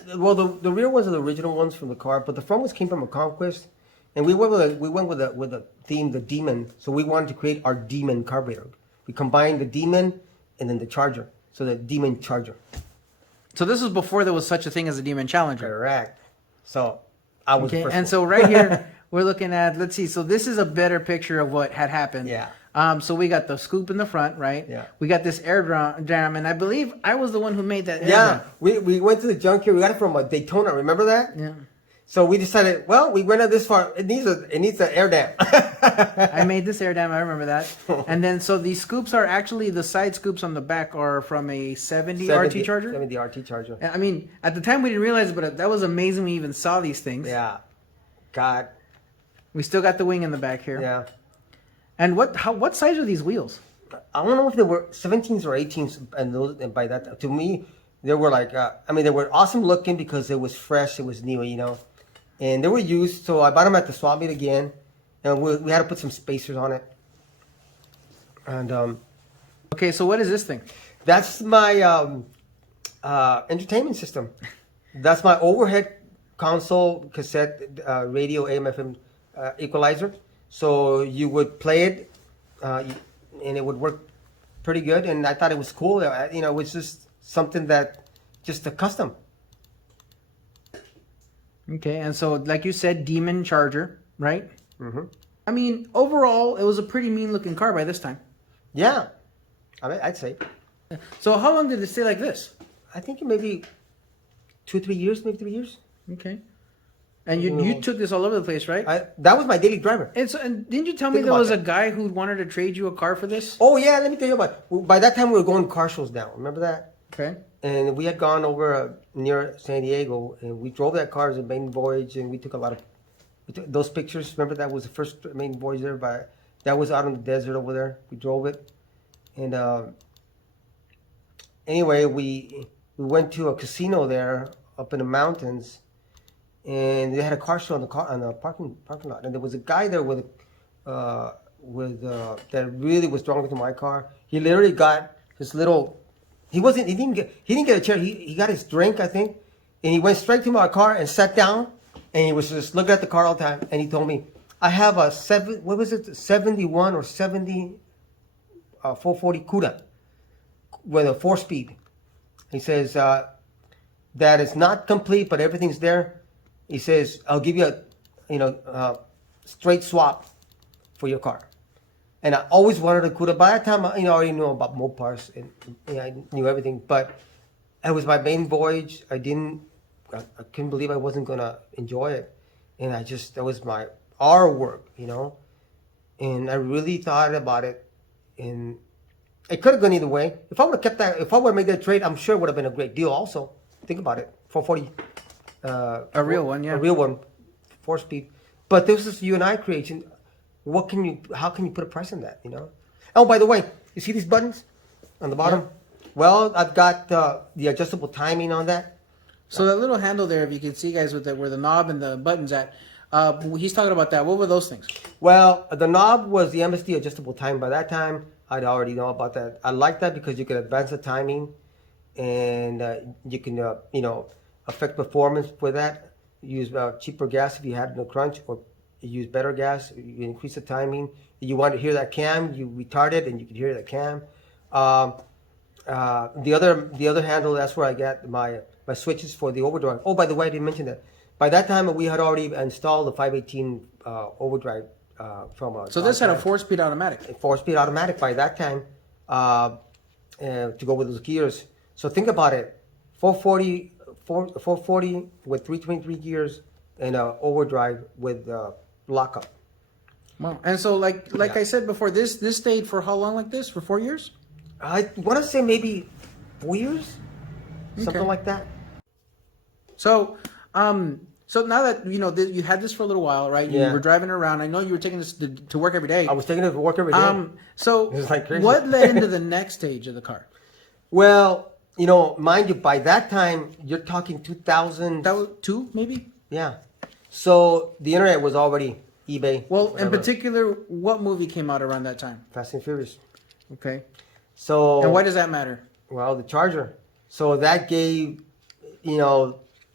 the rear ones are the original ones from the car, but the front ones came from a Conquest, and we went with a theme, the Demon. So we wanted to create our Demon carburetor. We combined the Demon and then the Charger, so the Demon Charger. So this was before there was such a thing as a Demon Challenger. Correct. So I was the first and one. so right here we're looking at, let's see. So this is a better picture of what had happened. Yeah. So we got the scoop in the front, right? Yeah. We got this air drum, and I believe I was the one who made that. Yeah. We went to the junkyard. We got it from a Daytona. Remember that? Yeah. So we decided, well, we went out this far. It needs an air dam. I made this air dam. I remember that. And then, so these scoops are actually, the side scoops on the back are from a 70 RT Charger? 70 RT Charger. I mean, at the time we didn't realize it, but that was amazing we even saw these things. Yeah. God. We still got the wing in the back here. Yeah. And what size are these wheels? I don't know if they were 17s or 18s, and by that, to me, they were like, they were awesome looking because it was fresh, it was new, and they were used. So I bought them at the swap meet again, and we had to put some spacers on it. And okay, so what is this thing? that's my entertainment system. That's my overhead console, cassette, radio, AM/FM equalizer. So you would play it, and it would work pretty good. And I thought it was cool. It was just something just a custom. Okay, and so like you said, Demon Charger, right? Mm-hmm. I mean, overall, it was a pretty mean-looking car by this time. Yeah, I'd say. So how long did it stay like this? I think maybe 2-3 years, maybe 3 years. Okay. And you took this all over the place, right? That was my daily driver. And didn't you tell me there was a guy who wanted to trade you a car for this? Oh yeah, let me tell you about. By that time we were going to car shows now. Remember that? Okay. and we had gone over near San Diego, and we drove that car as a main voyage, and we took those pictures. Remember, that was the first main voyage there. That was out in the desert over there. We drove it, and anyway, we went to a casino there up in the mountains, and they had a car show on the parking lot, and there was a guy there with that really was drawn to my car. He literally got his little. He didn't get a chair. He got his drink, I think, and he went straight to my car and sat down, and he was just looking at the car all the time. And he told me, "I have a 71 or 70 440 Cuda with a 4-speed." He says that is not complete, but everything's there. He says, "I'll give you a straight swap for your car." And I always wanted a Cuda. By that time, I already knew about Mopars and I knew everything. But it was my main voyage. I couldn't believe I wasn't gonna enjoy it, and that was our work, And I really thought about it, and it could have gone either way. If I would have kept that, if I would have made that trade, I'm sure it would have been a great deal. Also, think about it, 440, A real one, yeah. a real one, 4-speed. But this is you and I creation. How can you put a price on that, Oh, by the way, you see these buttons on the bottom? Yeah. Well, I've got the adjustable timing on that. So that little handle there, if you can see, guys, where the knob and the buttons at, he's talking about that. What were those things? Well, the knob was the MSD adjustable time. By that time, I'd already know about that. I like that because you can advance the timing, and you can affect performance with that. Use cheaper gas if you had no crunch, or you use better gas. You increase the timing. You want to hear that cam, you retard it, and you can hear that cam. The other handle, that's where I got my switches for the overdrive. Oh, by the way, I didn't mention that. By that time, we had already installed the 518 overdrive from a. So this had a 4-speed automatic. A 4-speed automatic by that time to go with those gears. So think about it, 440 with 323 gears and overdrive with lockup. Wow. And so, like Yeah. I said before, this stayed for how long like this? For 4 years? I want to say maybe 4 years, something Okay. like that. So, so now that you had this for a little while, right? You Yeah. were driving around. I know you were taking this to work every day. I was taking it to work every day. So It was like crazy. what led into the next stage of the car? Well, mind you, by that time, you're talking 2000. That was 2, maybe. Yeah. So the internet was already eBay. Well, in whatever. particular, what movie came out around that time? Fast and Furious. Okay. So. And why does that matter? Well, the Charger. So that gave,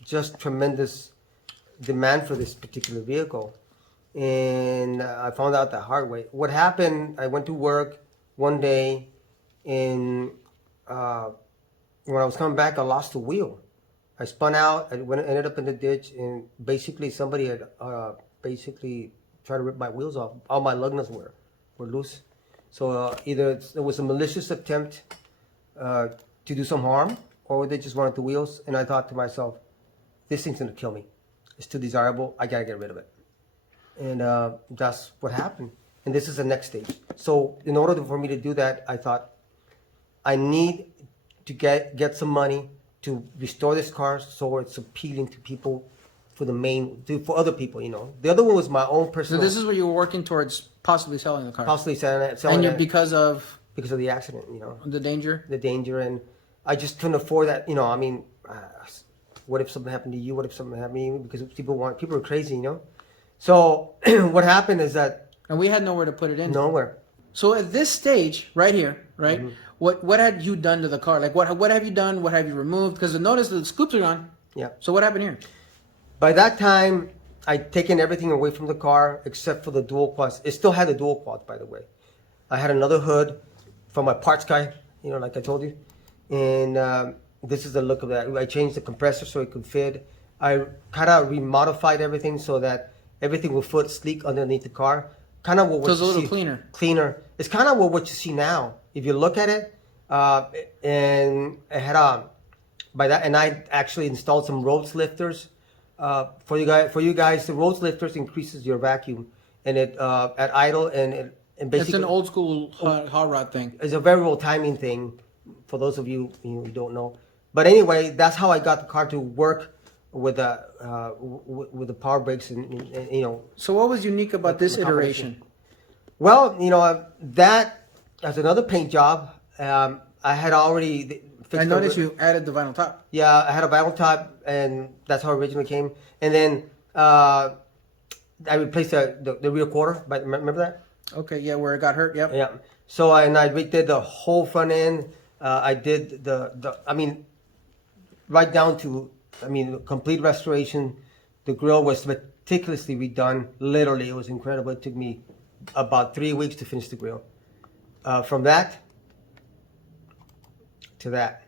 just tremendous demand for this particular vehicle. And I found out the hard way. What happened, I went to work one day, and when I was coming back, I lost the wheel. I spun out, ended up in the ditch, and basically somebody had tried to rip my wheels off. All my lugnets were loose. So either it was a malicious attempt to do some harm, or they just wanted the wheels. And I thought to myself, this thing's gonna kill me. It's too desirable. I gotta get rid of it. And that's what happened. And this is the next stage. So in order for me to do that, I thought I need to get some money to restore this car so it's appealing to people for other people. The other one was my own So personal. this is where you were working towards possibly selling the car. Possibly selling And it because of because of the accident. the danger. The danger, and I just couldn't afford that. What if something happened to you? What if something happened to you? Because people are crazy. So what happened is that And we had nowhere to put it in. nowhere. So at this stage, right here, right, what had you done to the car? Like what have you done? What have you removed? Because notice the scoops are gone. Yeah. So what happened here? By that time, I'd taken everything away from the car except for the dual quads. It still had the dual quads, by the way. I had another hood from my parts guy, like I told you. And this is the look of that. I changed the compressor so it could fit. I kind of remodified everything so that everything will fit sleek underneath the car. Kind of what So it's a you little see- cleaner. Cleaner. It's kind of what you see now. If you look at it, and it had by that, and I actually installed some road lifters. For you guys, the road lifters increases your vacuum, and it at idle, and basically It's an old school hot rod thing. it's a variable timing thing. For those of you who don't know, But anyway, that's how I got the car to work with the power brakes and you know. So what was unique about this the combination. iteration? Well, you know, that as another paint job, I had already fixed I noticed you added the vinyl top. Yeah, I had a vinyl top, and that's how it originally came. And then I replaced the rear quarter. But remember that? Okay, yeah, where it got hurt. Yep. Yeah. So I redid the whole front end. I did I mean, right down to, I mean, complete restoration. The grill was meticulously redone. Literally, it was incredible. It took me about 3 weeks to finish the grill. From that to that.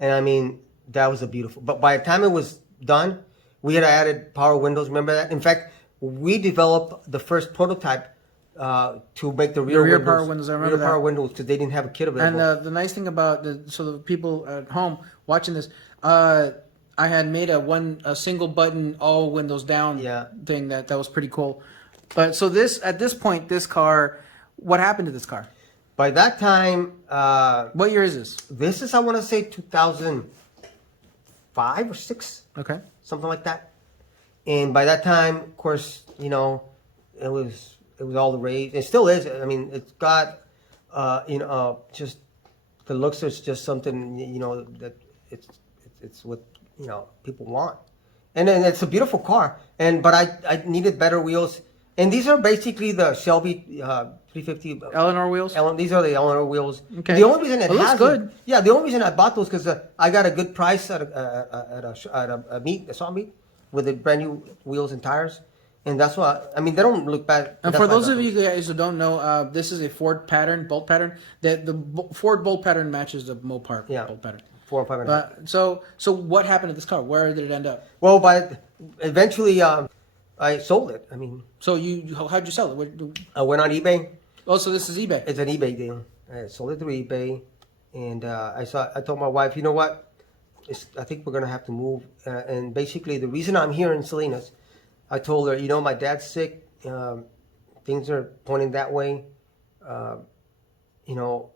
And I mean, that was a beautiful, but by the time it was done, we had added power windows. Remember that? In fact, we developed the first prototype to make the rear windows. Power windows, I remember rear power that. windows, because they didn't have a kit available. And the nice thing about so the people at home watching this, I had made a single button all windows down Yeah. thing that was pretty cool. But so at this point, this car, what happened to this car? By that time, What year is this? this is, I want to say 2005 or 6, Okay. something like that. And by that time, of course, you know, it was all the rage. It still is. I mean, it's got, you know, just the looks is just something, you know, that it's what, you know, people want. And then it's a beautiful car. But I needed better wheels. And these are basically the Shelby 350. Eleanor wheels? These are the Eleanor wheels. Okay. The only reason it looks has good. Yeah, the only reason I bought those because I got a good price at a saw meet with the brand new wheels and tires, and that's why. I mean, they don't look bad. And That's for why I those got of those. you guys who don't know, this is a Ford pattern, bolt pattern. That the Ford bolt pattern matches the Mopar Yeah. bolt pattern. 4 or 5 and a half. So what happened to this car? Where did it end up? Well, eventually I sold it. I mean, So how'd you sell it? I went on eBay. Oh, so this is eBay. It's an eBay deal. I sold it through eBay, and I told my wife, you know what? I think we're gonna have to move. And basically, the reason I'm here in Salinas, I told her, you know, my dad's sick. Things are pointing that way. You know,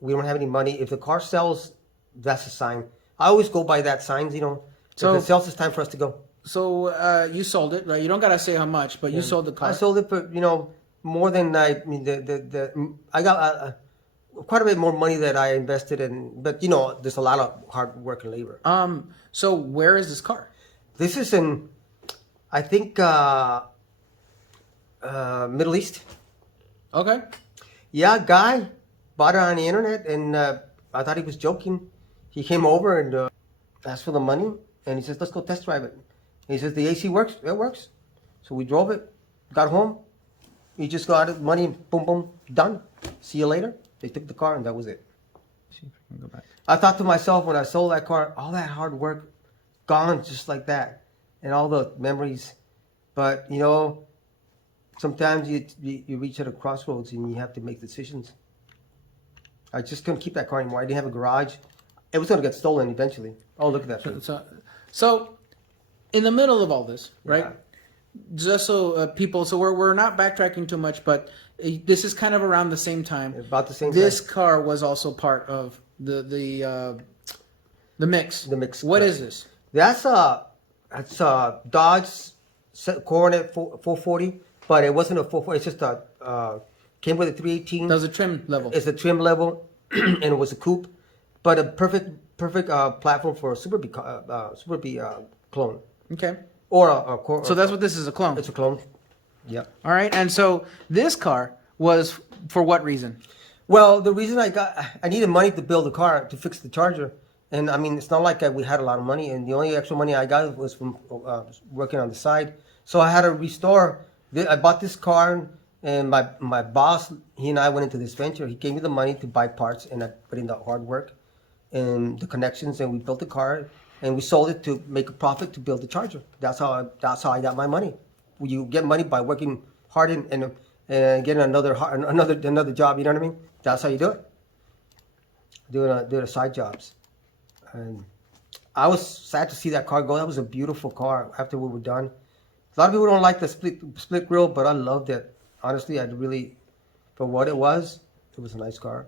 we don't have any money. If the car sells, that's a sign. I always go by that signs. You know, So- if it sells, it's time for us to go. So you sold it, right? You don't gotta say how much, but you sold the car. I sold it for, you know, more than I mean. I got quite a bit more money that I invested in, but you know, there's a lot of hard work and labor. So where is this car? This is in, I think, Middle East. Okay. Yeah, guy bought it on the internet, and I thought he was joking. He came over and asked for the money, and he says, "Let's go test drive it." And he says, "The AC works." It works. So we drove it, got home. He just got it, money, boom, boom, done. See you later. They took the car, and that was it. See if we can go back. I thought to myself when I sold that car, all that hard work gone just like that, and all the memories. But you know, sometimes you reach at a crossroads and you have to make decisions. I just couldn't keep that car anymore. I didn't have a garage. It was going to get stolen eventually. Oh, look at that. thing. So in the middle of all this, right? Yeah. Just so people, so we're not backtracking too much, but this is kind of around the same time. About the same This time. car was also part of the mix. The mix, What correct. is this? That's a Dodge Coronet 440, but it wasn't a 440. It's just a came with a 318. That was a trim level. It's a trim level, and it was a coupe, but a perfect platform for a Super B clone Okay. or a So that's what this is, a clone. it's a clone. Yep. All right. And so this car was for what reason? Well, the reason I needed money to build the car to fix the charger, and I mean it's not like we had a lot of money, and the only extra money I got was from working on the side. So I had to restore. I bought this car, and my boss, he and I went into this venture. He gave me the money to buy parts, and I put in the hard work and the connections, and we built the car, and we sold it to make a profit to build the charger. That's how I got my money. You get money by working hard and getting another job. You know what I mean? That's how you do it. Doing side jobs, and I was sad to see that car go. That was a beautiful car. After we were done, a lot of people don't like the split grill, but I loved it. Honestly, for what it was a nice car.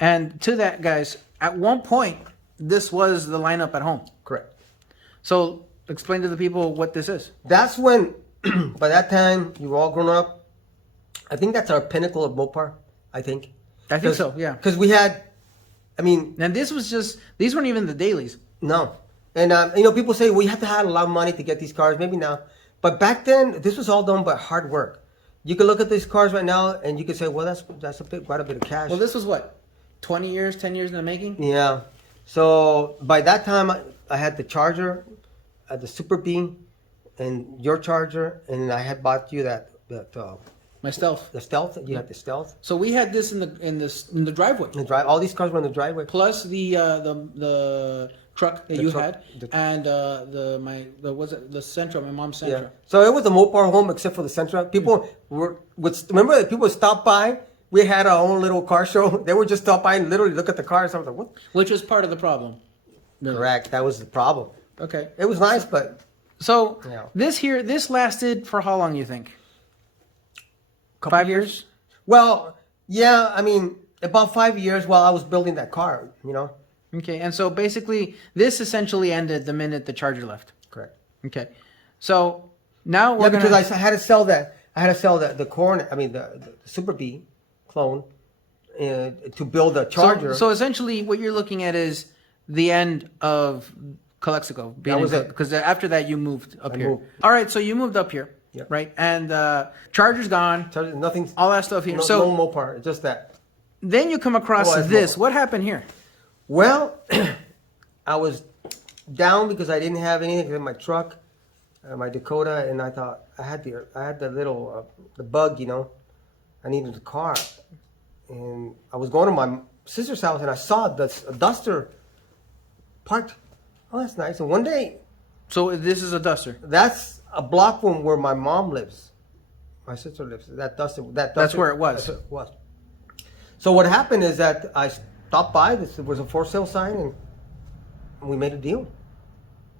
And to that, guys, at one point, this was the lineup at home. Correct. So explain to the people what this is. That's when, by that time, you were all grown up. I think that's our pinnacle of Mopar, I think. I think so, yeah. Because we had, I mean... And this was just, these weren't even the dailies. No. And, people say, well, you have to have a lot of money to get these cars. Maybe now. But back then, this was all done by hard work. You can look at these cars right now, and you can say, well, that's quite a bit of cash. Well, this was what? 20 years, 10 years in the making? Yeah. So by that time, I had the Charger, the Super Bee, and your Charger, and I had bought you My Stealth. the Stealth. You had the Stealth. So we had this in the driveway. All these cars were in the driveway. Plus the truck that you truck, had, and the Sentra, my mom's Sentra. Yeah. So it was a Mopar home except for the Sentra. People remember that people would stop by. We had our own little car show. They would just stop by and literally look at the cars. I was like, what? Which was part of the problem. Really. Correct. That was the problem. Okay. It was nice, but So Yeah. this lasted for how long, you think? 5 years? well, yeah. I mean, about 5 years while I was building that car. Okay, and so basically, this essentially ended the minute the Charger left. Correct. Okay, so now we're because gonna... I had to sell that. I had to sell the Corn. I mean the Super Bee clone to build a Charger. So essentially, what you're looking at is the end of Calexico. That was it. Because after that, you moved up here. moved. All right, so you moved up here, Yep. right? And Charger's gone. Charger, nothing. All that stuff here. No, so no Mopar. It's just that. then you come across Oh, it's this. Mopar. What happened here? Well, I was down because I didn't have anything in my truck, my Dakota, and I thought I had the little the bug, I needed a car, and I was going to my sister's house and I saw the Duster parked. Oh, that's nice. And one day, So this is a Duster. that's a block from where my mom lives. My sister lives. That Duster. That's where it was. That's where it was. So what happened is that I stopped by. This was a for sale sign, and we made a deal.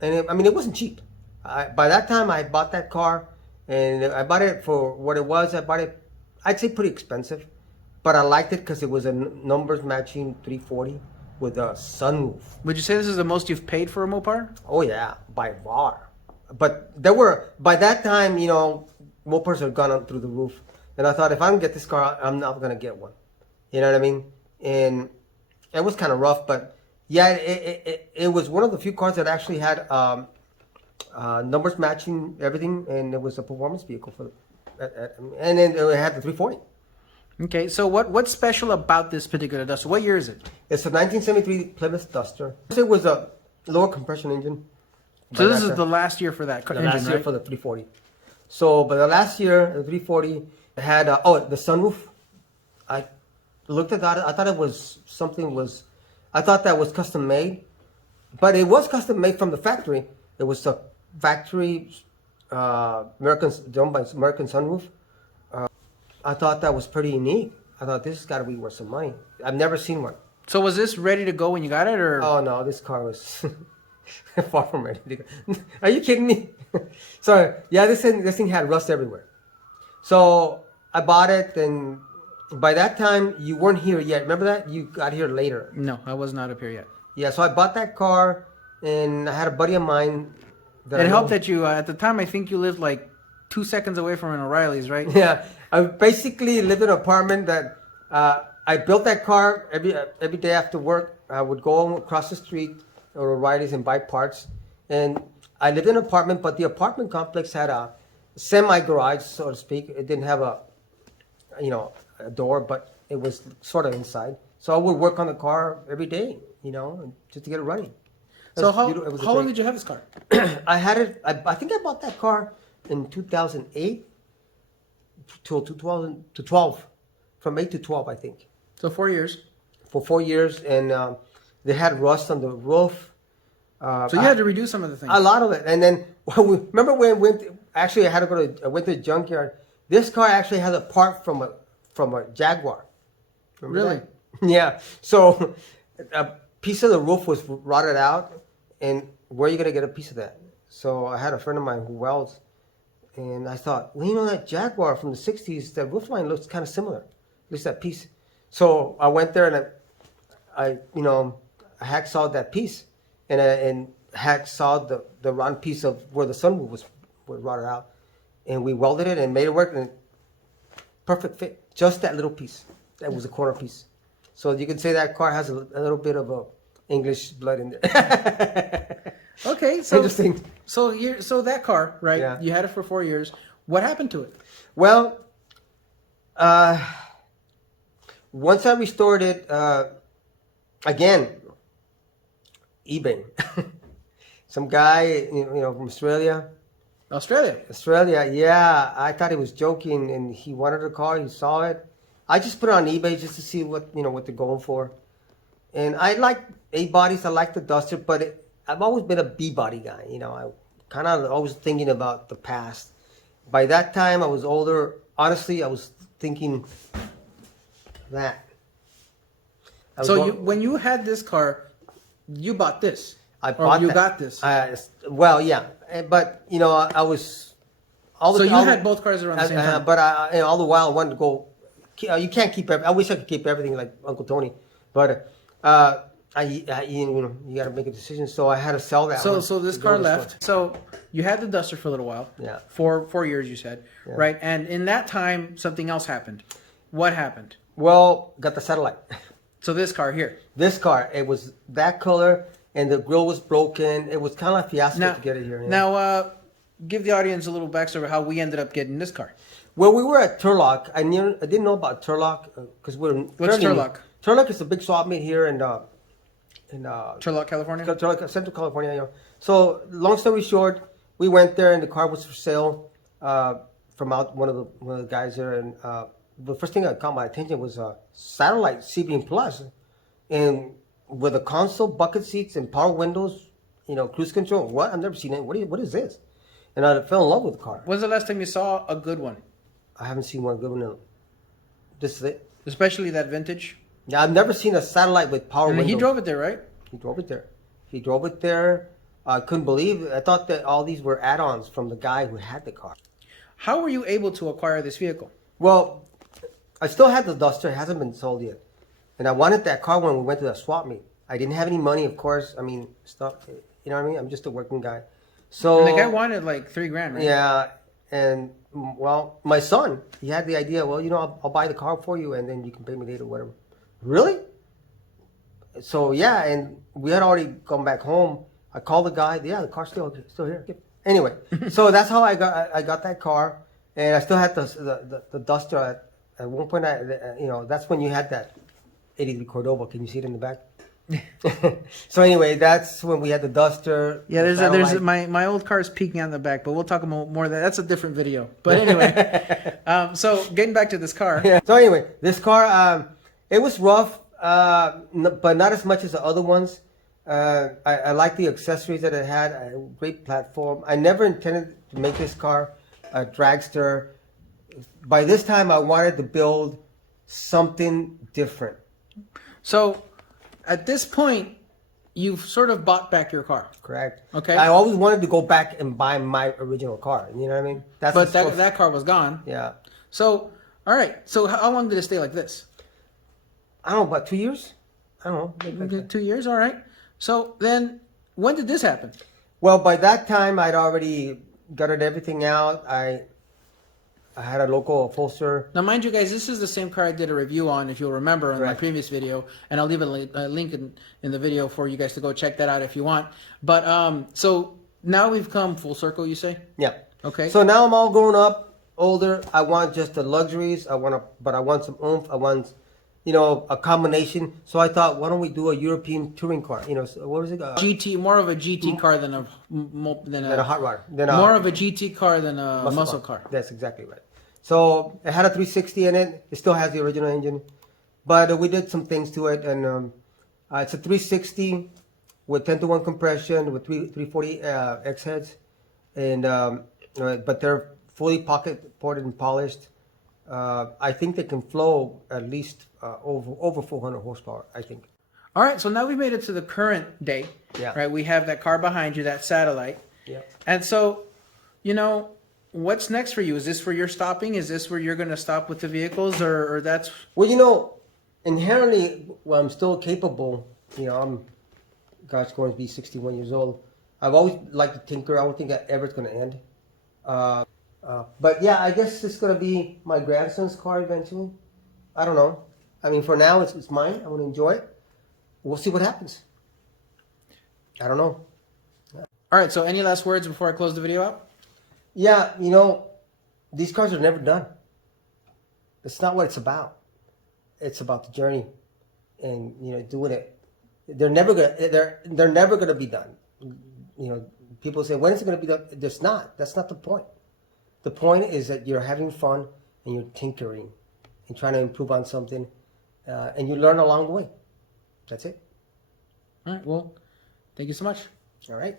And it wasn't cheap. By that time, I bought that car, and I bought it for what it was. I bought it, I'd say, pretty expensive, but I liked it because it was a numbers matching 340 with a sunroof. Would you say this is the most you've paid for a Mopar? Oh yeah, by far. But by that time, Mopars had gone up through the roof, and I thought if I don't get this car, I'm not gonna get one. You know what I mean? And it was kind of rough, but yeah, it was one of the few cars that actually had numbers matching everything, and it was a performance vehicle and then it had the 340. Okay, so what's special about this particular Duster? What year is it? It's a 1973 Plymouth Duster. It was a lower compression engine. So this is the last year for that the engine, last year right? for the 340. So, but the last year, the 340 had the sunroof. I looked at that. I thought I thought that was custom made, but it was custom made from the factory. It was a factory done by American Sunroof. I thought that was pretty unique. I thought this has got to be worth some money. I've never seen one. So was this ready to go when you got it, or? Oh no, this car was far from ready to go. Are you kidding me? So yeah, this thing had rust everywhere. So I bought it, and by that time you weren't here yet. Remember that? You got here later. No, I was not up here yet. Yeah, so I bought that car, and I had a buddy of mine. It helped that you at the time. I think you lived like 2 seconds away from an O'Reilly's, right? Yeah, I basically lived in an apartment that I built that car every day after work. I would go across the street or O'Reilly's and buy parts. And I lived in an apartment, but the apartment complex had a semi-garage, so to speak. It didn't have a door, but it was sort of inside. So I would work on the car every day, just to get it running. So how long did you have this car? I had it. I think I bought that car in 2008 till 2012, from 8 to 12, I think. So 4 years. For 4 years, and they had rust on the roof. So you had to redo some of the things. A lot of it, and then remember when I went? Actually, I went to the junkyard. This car actually has a part from a Jaguar. Remember Really? that? Yeah. So a piece of the roof was rotted out, and where are you gonna get a piece of that? So I had a friend of mine who welds, and I thought, well, that Jaguar from the '60s, that roof line looks kind of similar, at least that piece. So I went there and I hacksawed that piece, and hacksawed the round piece of where the sunroof was rotted out, and we welded it and made it work, and perfect fit. Just that little piece. That was a corner piece. So you can say that car has a little bit of a English blood in there. Okay, so Interesting. So that car, right? Yeah. You had it for 4 years. What happened to it? Well, once I restored it, again, eBay. Some guy, from Australia, yeah. I thought he was joking, and he wanted a car. He saw it. I just put it on eBay just to see what they're going for. And I like A bodies. I like the Duster, but I've always been a B body guy. I kind of always thinking about the past. By that time, I was older. Honestly, I was thinking that. When you had this car, you bought this. I bought you got this. Well, yeah, but I was. You had both cars around the same time. But all the while I wanted to go. You can't keep. I wish I could keep everything like Uncle Tony, but you got to make a decision. So I had to sell that. So this car left. So you had the Duster for a little while. Yeah. For 4 years, you said, yeah. right? And in that time, something else happened. What happened? Well, got the Satellite. So this car here. This car, it was that color, and the grill was broken. It was kind of a fiasco to get it here. Now, give the audience a little backstory of how we ended up getting this car. Well, we were at Turlock. I didn't know about Turlock because we're in. What's Turlock? Turlock is a big swap meet here in Turlock, California. Turlock, Central California. So, long story short, we went there, and the car was for sale from one of the guys there, and the first thing that caught my attention was a Satellite CB Plus, and with a console, bucket seats, and power windows, cruise control. What? I've never seen it. What is this? And I fell in love with the car. When's the last time you saw a good one? I haven't seen one good one. This is it. Especially that vintage. Yeah, I've never seen a Satellite with power windows. He drove it there, right? He drove it there. I couldn't believe it. I thought that all these were add-ons from the guy who had the car. How were you able to acquire this vehicle? Well, I still had the Duster. It hasn't been sold yet. And I wanted that car when we went to that swap meet. I didn't have any money, of course. I mean, stuff. You know what I mean? I'm just a working guy. So and the guy wanted like $3,000, right? Yeah, and well, my son, he had the idea. Well, I'll buy the car for you, and then you can pay me later, whatever. Really? So yeah, and we had already gone back home. I called the guy. Yeah, the car's still here. Anyway, so that's how I got that car, and I still had the Duster. At one point, that's when you had that 83 Cordoba. Can you see it in the back? So anyway, that's when we had the Duster. Yeah, there's my old car is peeking out in the back, but we'll talk more of that. That's a different video. But anyway, so getting back to this car. Yeah. So anyway, this car, it was rough, but not as much as the other ones. I like the accessories that it had. A great platform. I never intended to make this car a dragster. By this time, I wanted to build something different. So, at this point, you've sort of bought back your car. Correct. Okay. I always wanted to go back and buy my original car. You know what I mean? But that car was gone. Yeah. So, all right. So, how long did it stay like this? I don't know, about 2 years? I don't know. Maybe like 2 years? All right. So, then, when did this happen? Well, by that time, I'd already gutted everything out. I had a local upholsterer. Now, mind you guys, this is the same car I did a review on, if you'll remember, in my previous video. And I'll leave a link in the video for you guys to go check that out if you want. But, so, now we've come full circle, you say? Yeah. Okay. So now I'm all grown up, older. I want just the luxuries. But I want some oomph. I want, a combination. So I thought, why don't we do a European touring car? So what is it? GT, more of a GT car than a hot rod. More of a GT car than a muscle car. That's exactly right. So it had a 360 in it. It still has the original engine, but we did some things to it, and it's a 360 with 10-to-1 compression with 340 X heads, and but they're fully pocket ported and polished. I think they can flow at least over 400 horsepower, I think. All right, so now we made it to the current day. Yeah. Right, we have that car behind you, that Satellite. Yeah. And so, what's next for you? Is this where you're stopping? Is this where you're going to stop with the vehicles, or that's? Well, inherently, well, I'm still capable. You know, God's going to be 61 years old. I've always liked to tinker. I don't think that ever it's going to end. But yeah, I guess it's going to be my grandson's car eventually. I don't know. I mean, for now, it's mine. I'm going to enjoy it. We'll see what happens. I don't know. All right. So, any last words before I close the video out? Yeah, you know, these cars are never done. It's not what it's about. It's about the journey, and you know, doing it. They're never gonna be done. You know, people say, when is it gonna be done? There's not. That's not the point. The point is that you're having fun and you're tinkering and trying to improve on something, and you learn along the way. That's it. All right. Well, thank you so much. All right.